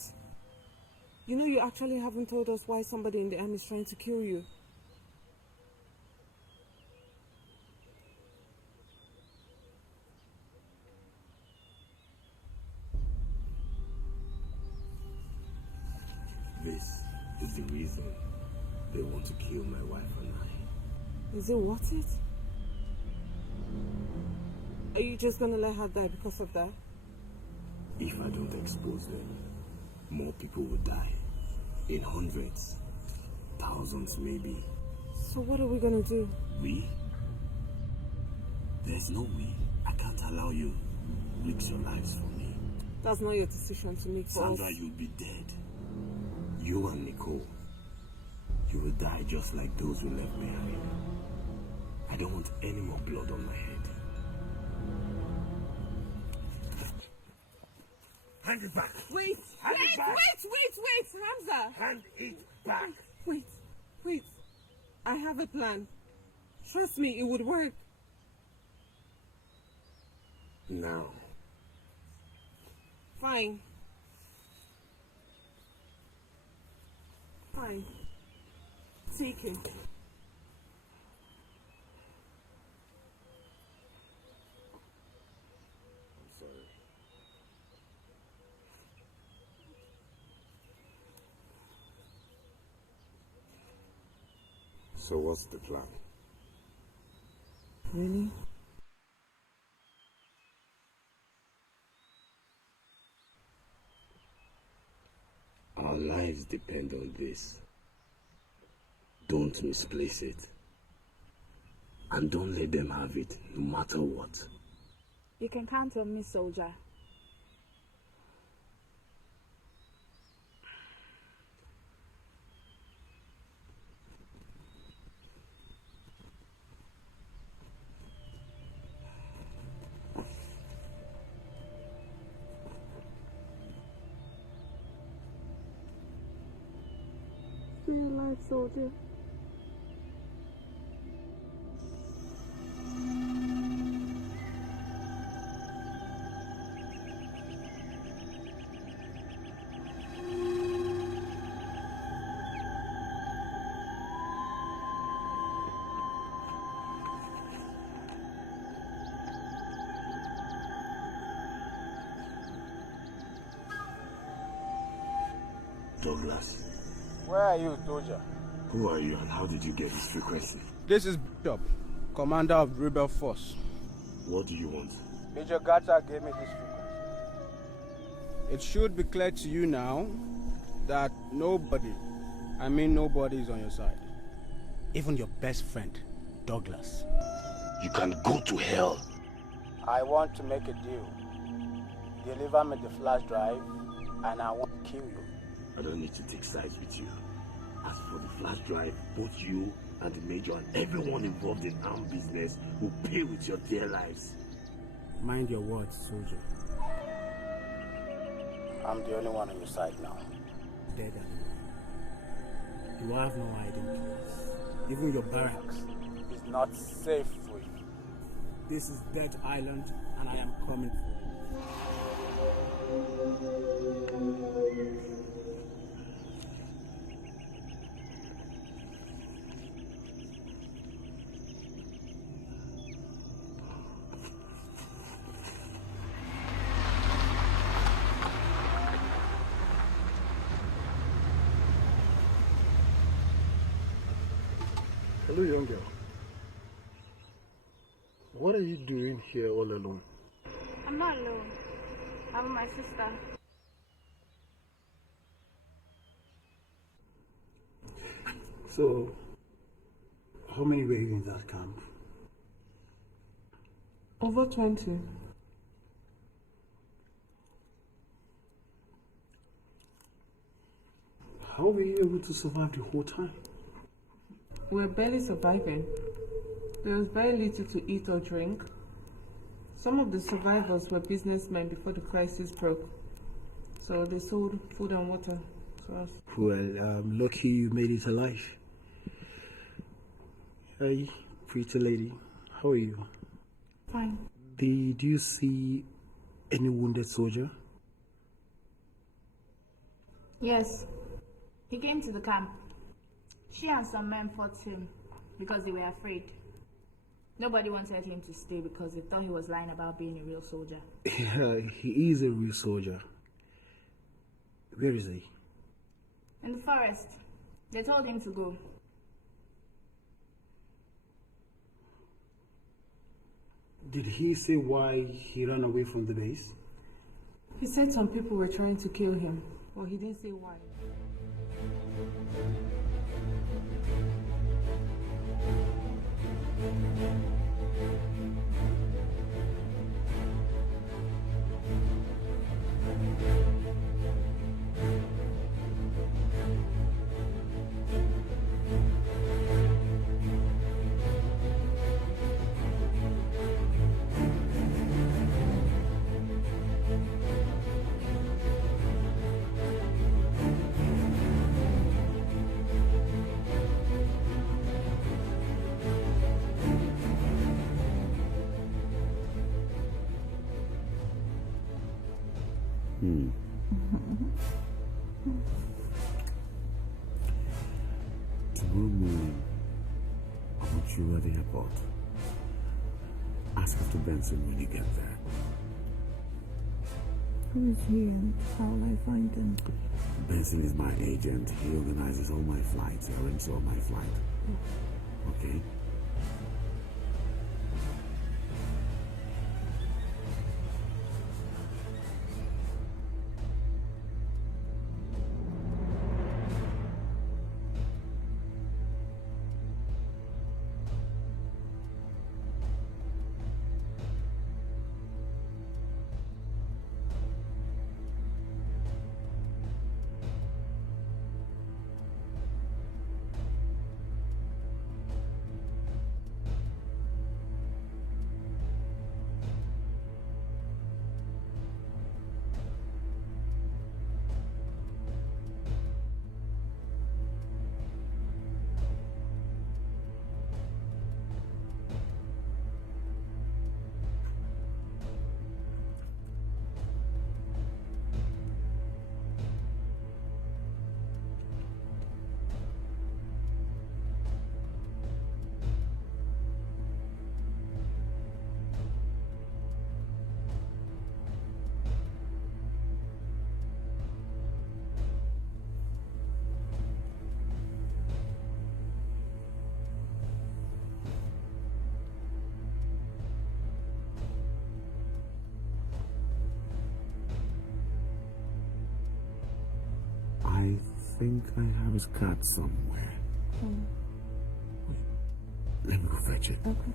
You know you actually haven't told us why somebody in the army is trying to kill you. This is the reason they want to kill my wife and I. Is it worth it? Are you just gonna let her die because of that? If I don't expose them, more people will die. In hundreds, thousands maybe. So what are we gonna do? We? There's no we. I can't allow you risk your lives for me. That's not your decision to make for us. Sandra, you'll be dead. You and Nicole. You will die just like those who left behind. I don't want any more blood on my head. Hand it back. Wait, Hand it back. wait, Hamza. Hand it back. Wait. I have a plan. Trust me, it would work. Now. Fine. Take him. So what's the plan? Really? Our lives depend on this. Don't misplace it. And don't let them have it, no matter what. You can count on me, soldier. Stay alive, soldier. Douglas. Where are you, Doja? Who are you and how did you get this frequency? This is Bishop, commander of the Rebel Force. What do you want? Major Gata gave me this frequency. It should be clear to you now that nobody is on your side. Even your best friend, Douglas. You can go to hell. I want to make a deal. Deliver me the flash drive and I won't kill you. I don't need to take sides with you. As for the flash drive, both you and the major and everyone involved in armed business will pay with your dear lives. Mind your words, soldier. I'm the only one on your side now. Dead animal. You have no hiding place. Even your barracks. It's not safe for you. This is Dead Island, and I am coming for you. Hello, young girl. What are you doing here all alone? I'm not alone. I'm with my sister. So, how many were you in that camp? Over 20. How were you able to survive the whole time? We're barely surviving. There was very little to eat or drink. Some of the survivors were businessmen before the crisis broke, so they sold food and water to us. Well, I'm lucky you made it alive. Hey, pretty lady, how are you? Fine. Did you see any wounded soldier? Yes. He came to the camp. She and some men fought him because they were afraid. Nobody wanted him to stay because they thought he was lying about being a real soldier. Yeah, he is a real soldier. Where is he? In the forest. They told him to go. Did he say why he ran away from the base? He said some people were trying to kill him, but he didn't say why. Tomorrow morning, I want you at the airport. Ask after Benson when you get there. Who is he and how will I find him? Benson is my agent. He organizes all my flights. He arranges all my flight. Okay? I think I have his card somewhere. Let me go fetch it. Okay.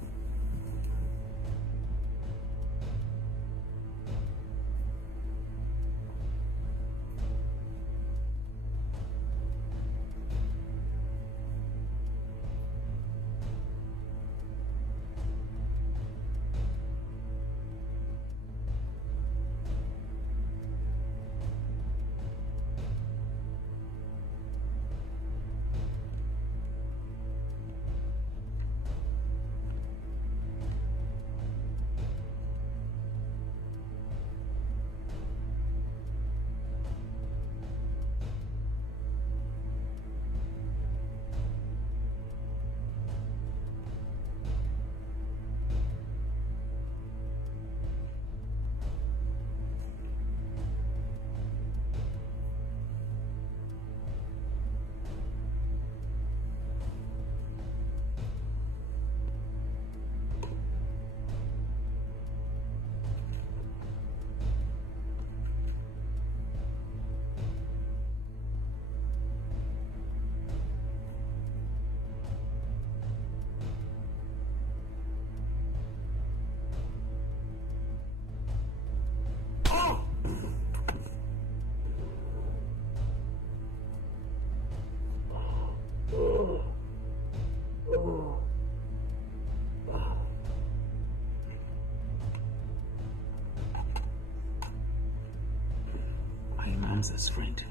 Hamza's friend.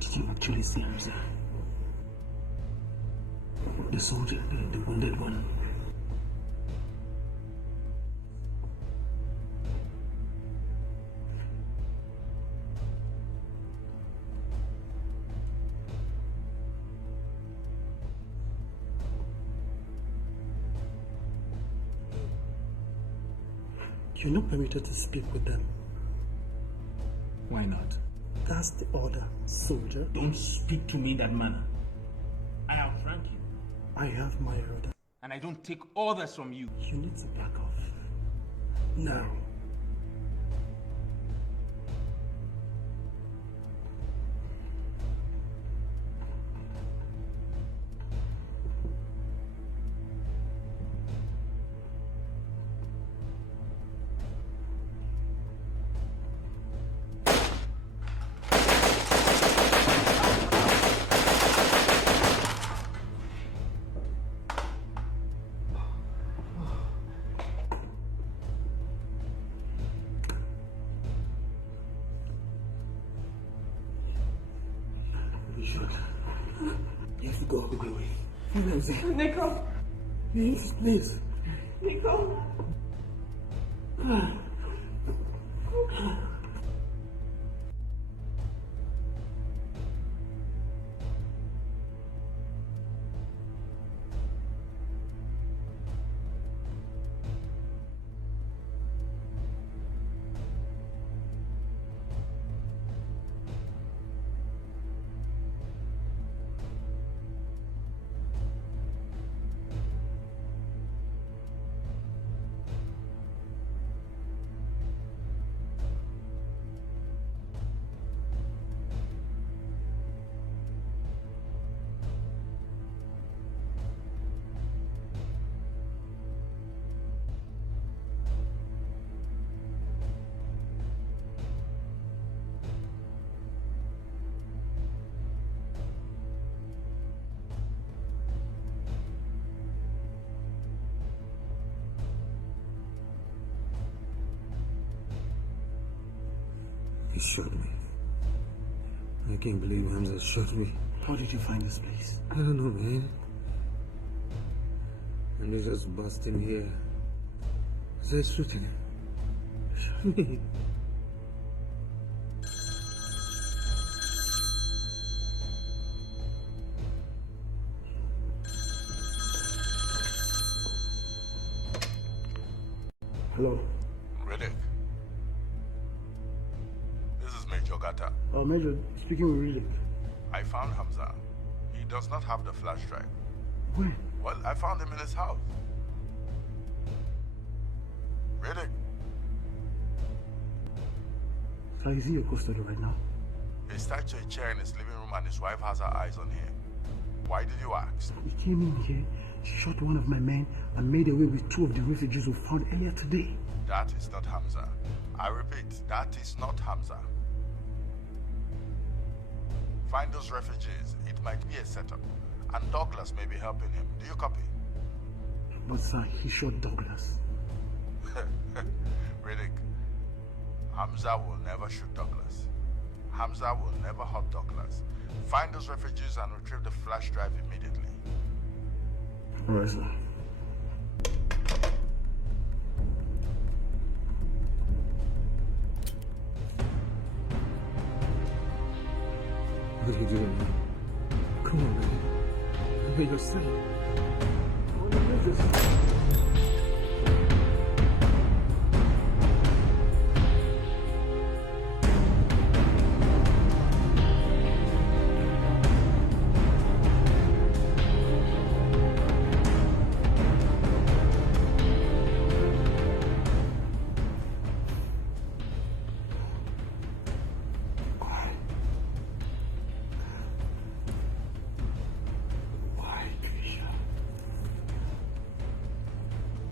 Did you actually see Hamza? The soldier, the wounded one. You're not permitted to speak with them. Why not? That's the order, soldier. Don't speak to me in that manner. I outrank you. I have my order. And I don't take orders from you. You need to back off. Now. Go. Please. Nico. Please. Nico. He shot me. I can't believe Hamza shot me. How did you find this place? I don't know, man. And they just bust him here. So I shot him. Shot me. Hello. Riddick. This is Major Gata. Major, speaking with Riddick. I found Hamza. He does not have the flash drive. Where? Well, I found him in his house. Riddick. So is he your custody right now? He's tied to a chair in his living room and his wife has her eyes on him. Why did you ask? He came in here, shot one of my men, and made away with 2 of the refugees we found earlier today. That is not Hamza. I repeat, that is not Hamza. Find those refugees. It might be a setup. And Douglas may be helping him. Do you copy? But sir, he shot Douglas. Riddick, Hamza will never shoot Douglas. Hamza will never hurt Douglas. Find those refugees and retrieve the flash drive immediately. All right, sir. What are you doing now? Come on, man. I'm at your side.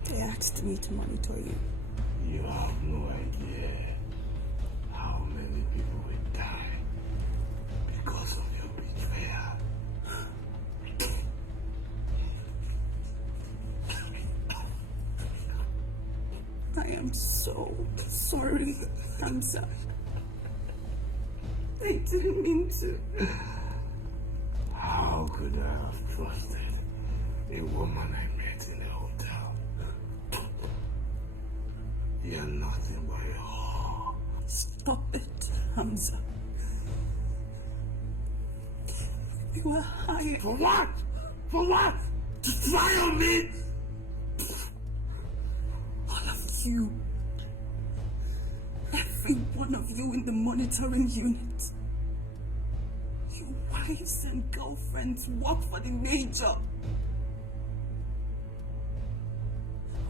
They asked me to monitor you. You have no idea how many people will die because of your betrayal. I am so sorry, Hamza. I didn't mean to. How could I have trusted a woman I met in a hotel? You're nothing but a whore. Stop it, Hamza. You were hired. For what? For what? To try on me? All of you. Every one of you in the monitoring unit. Your wives and girlfriends work for the major.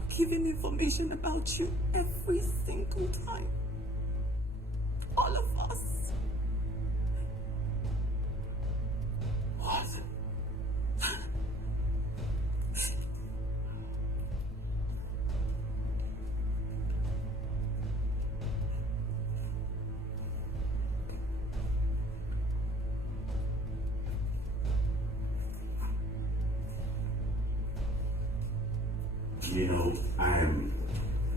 Giving information about you every single time. All of us. What? You know, I'm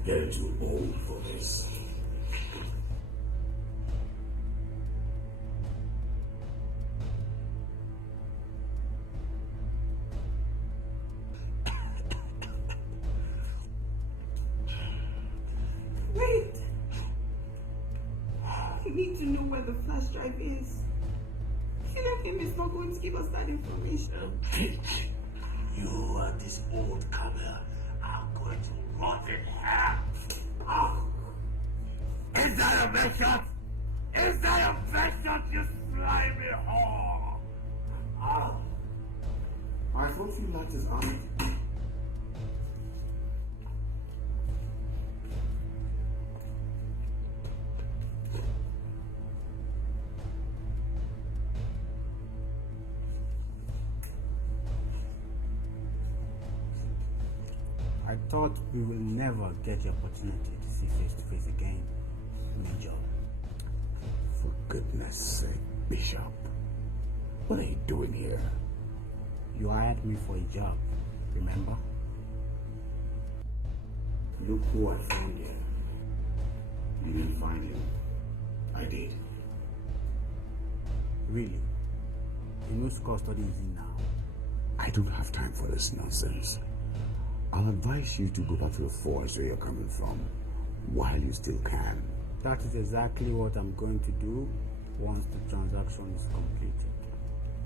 getting too old for this. Wait! I need to know where the flash drive is. Killing him is not going to give us that information. Bitch, you and this old camera are going to rot in hell. Oh. Is that a best shot? Is that a best shot, you slimy whore? Oh. I thought you liked his army. I thought we will never get the opportunity to see face to face again, Major. For goodness sake, Bishop. What are you doing here? You hired me for a job, remember? Look who I found here. You didn't find him. I did. Really? In whose custody is he now? I don't have time for this nonsense. I'll advise you to go back to the forest where you're coming from, while you still can. That is exactly what I'm going to do once the transaction is completed.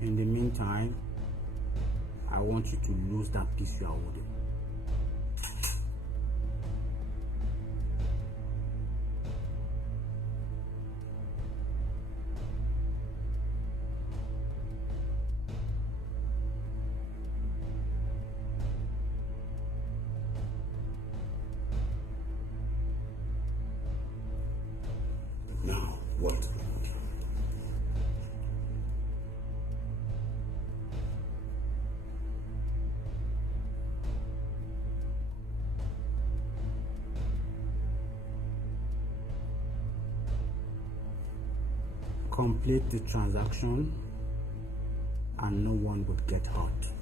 In the meantime, I want you to lose that piece you are holding. Now, what? Complete the transaction and no one would get hurt.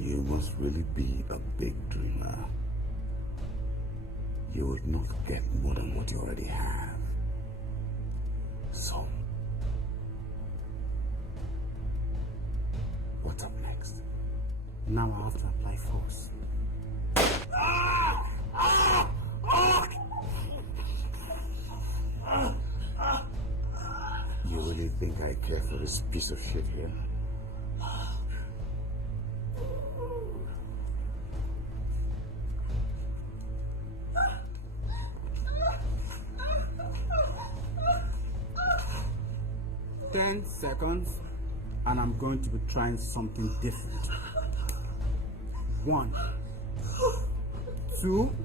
You must really be a big dreamer. You would not get more than what you already have. So, what's up next? Now I have to apply force. You really think I care for this piece of shit here? Seconds, and I'm going to be trying something different. 1, 2,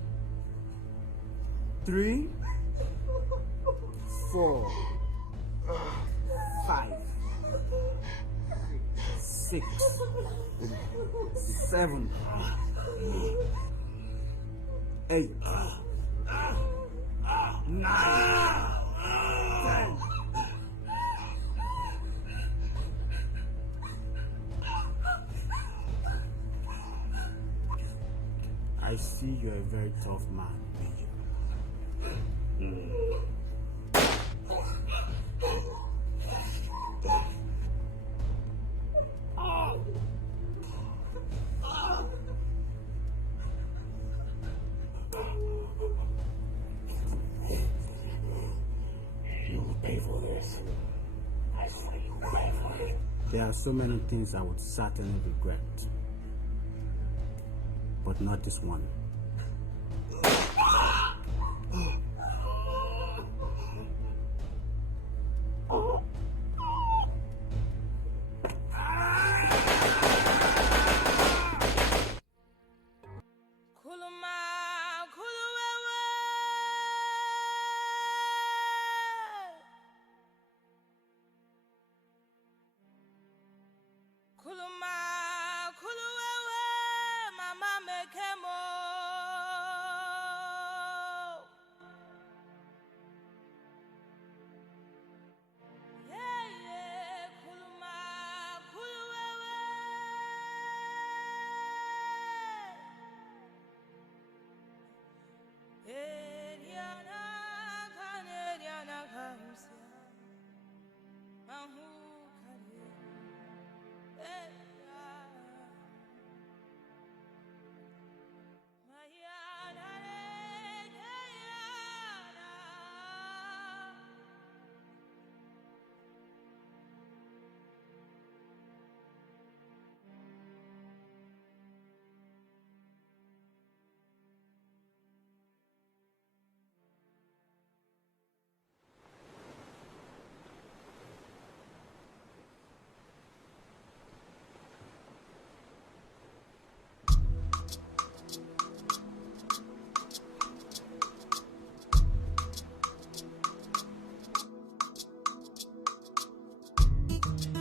3, 4, 5, 6, 7, 8, 9, 10. I see you're a very tough man, Major. There are so many things I would certainly regret, but not this one.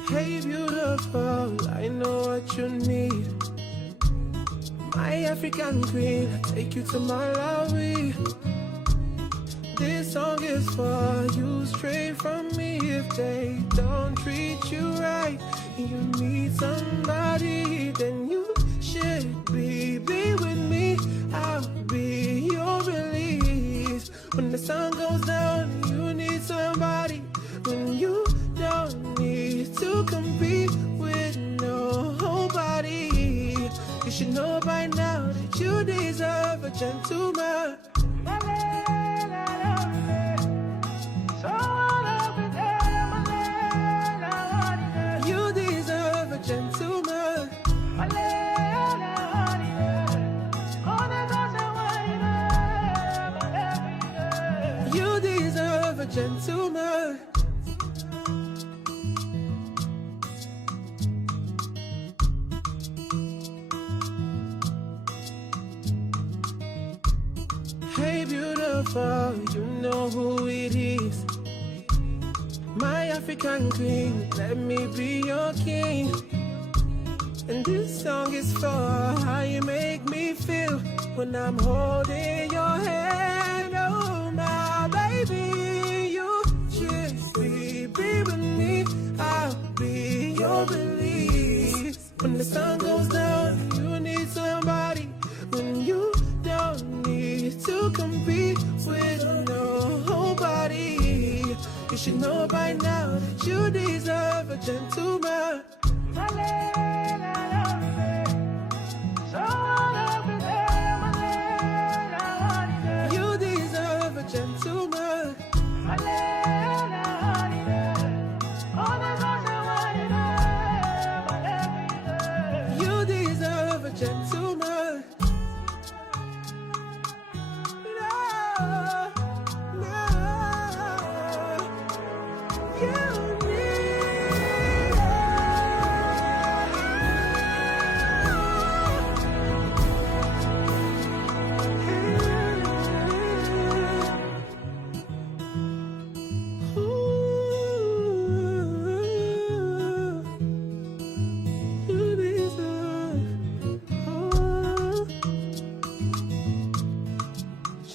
Hey beautiful, I know what you need. My African queen, I take you to Malawi. This song is for you, straight from me. If they don't treat you right and you need somebody, then you should be with me. I'll be your release. When the sun goes down, you need somebody. When you don't need to compete with nobody, you should know by now that you deserve a gentleman. You deserve a gentleman. You deserve a gentleman. Hey beautiful, you know who it is. My African queen, let me be your king. And this song is for how you make me feel when I'm holding your hand. Oh my baby, you should be with me. I'll be your release. When the sun goes down, you need somebody. When you don't need to compete with nobody, you should know by now that you deserve a gentleman. You deserve a gentleman. You deserve a gentleman.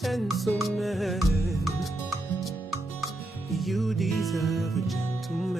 Gentleman, you deserve a gentleman.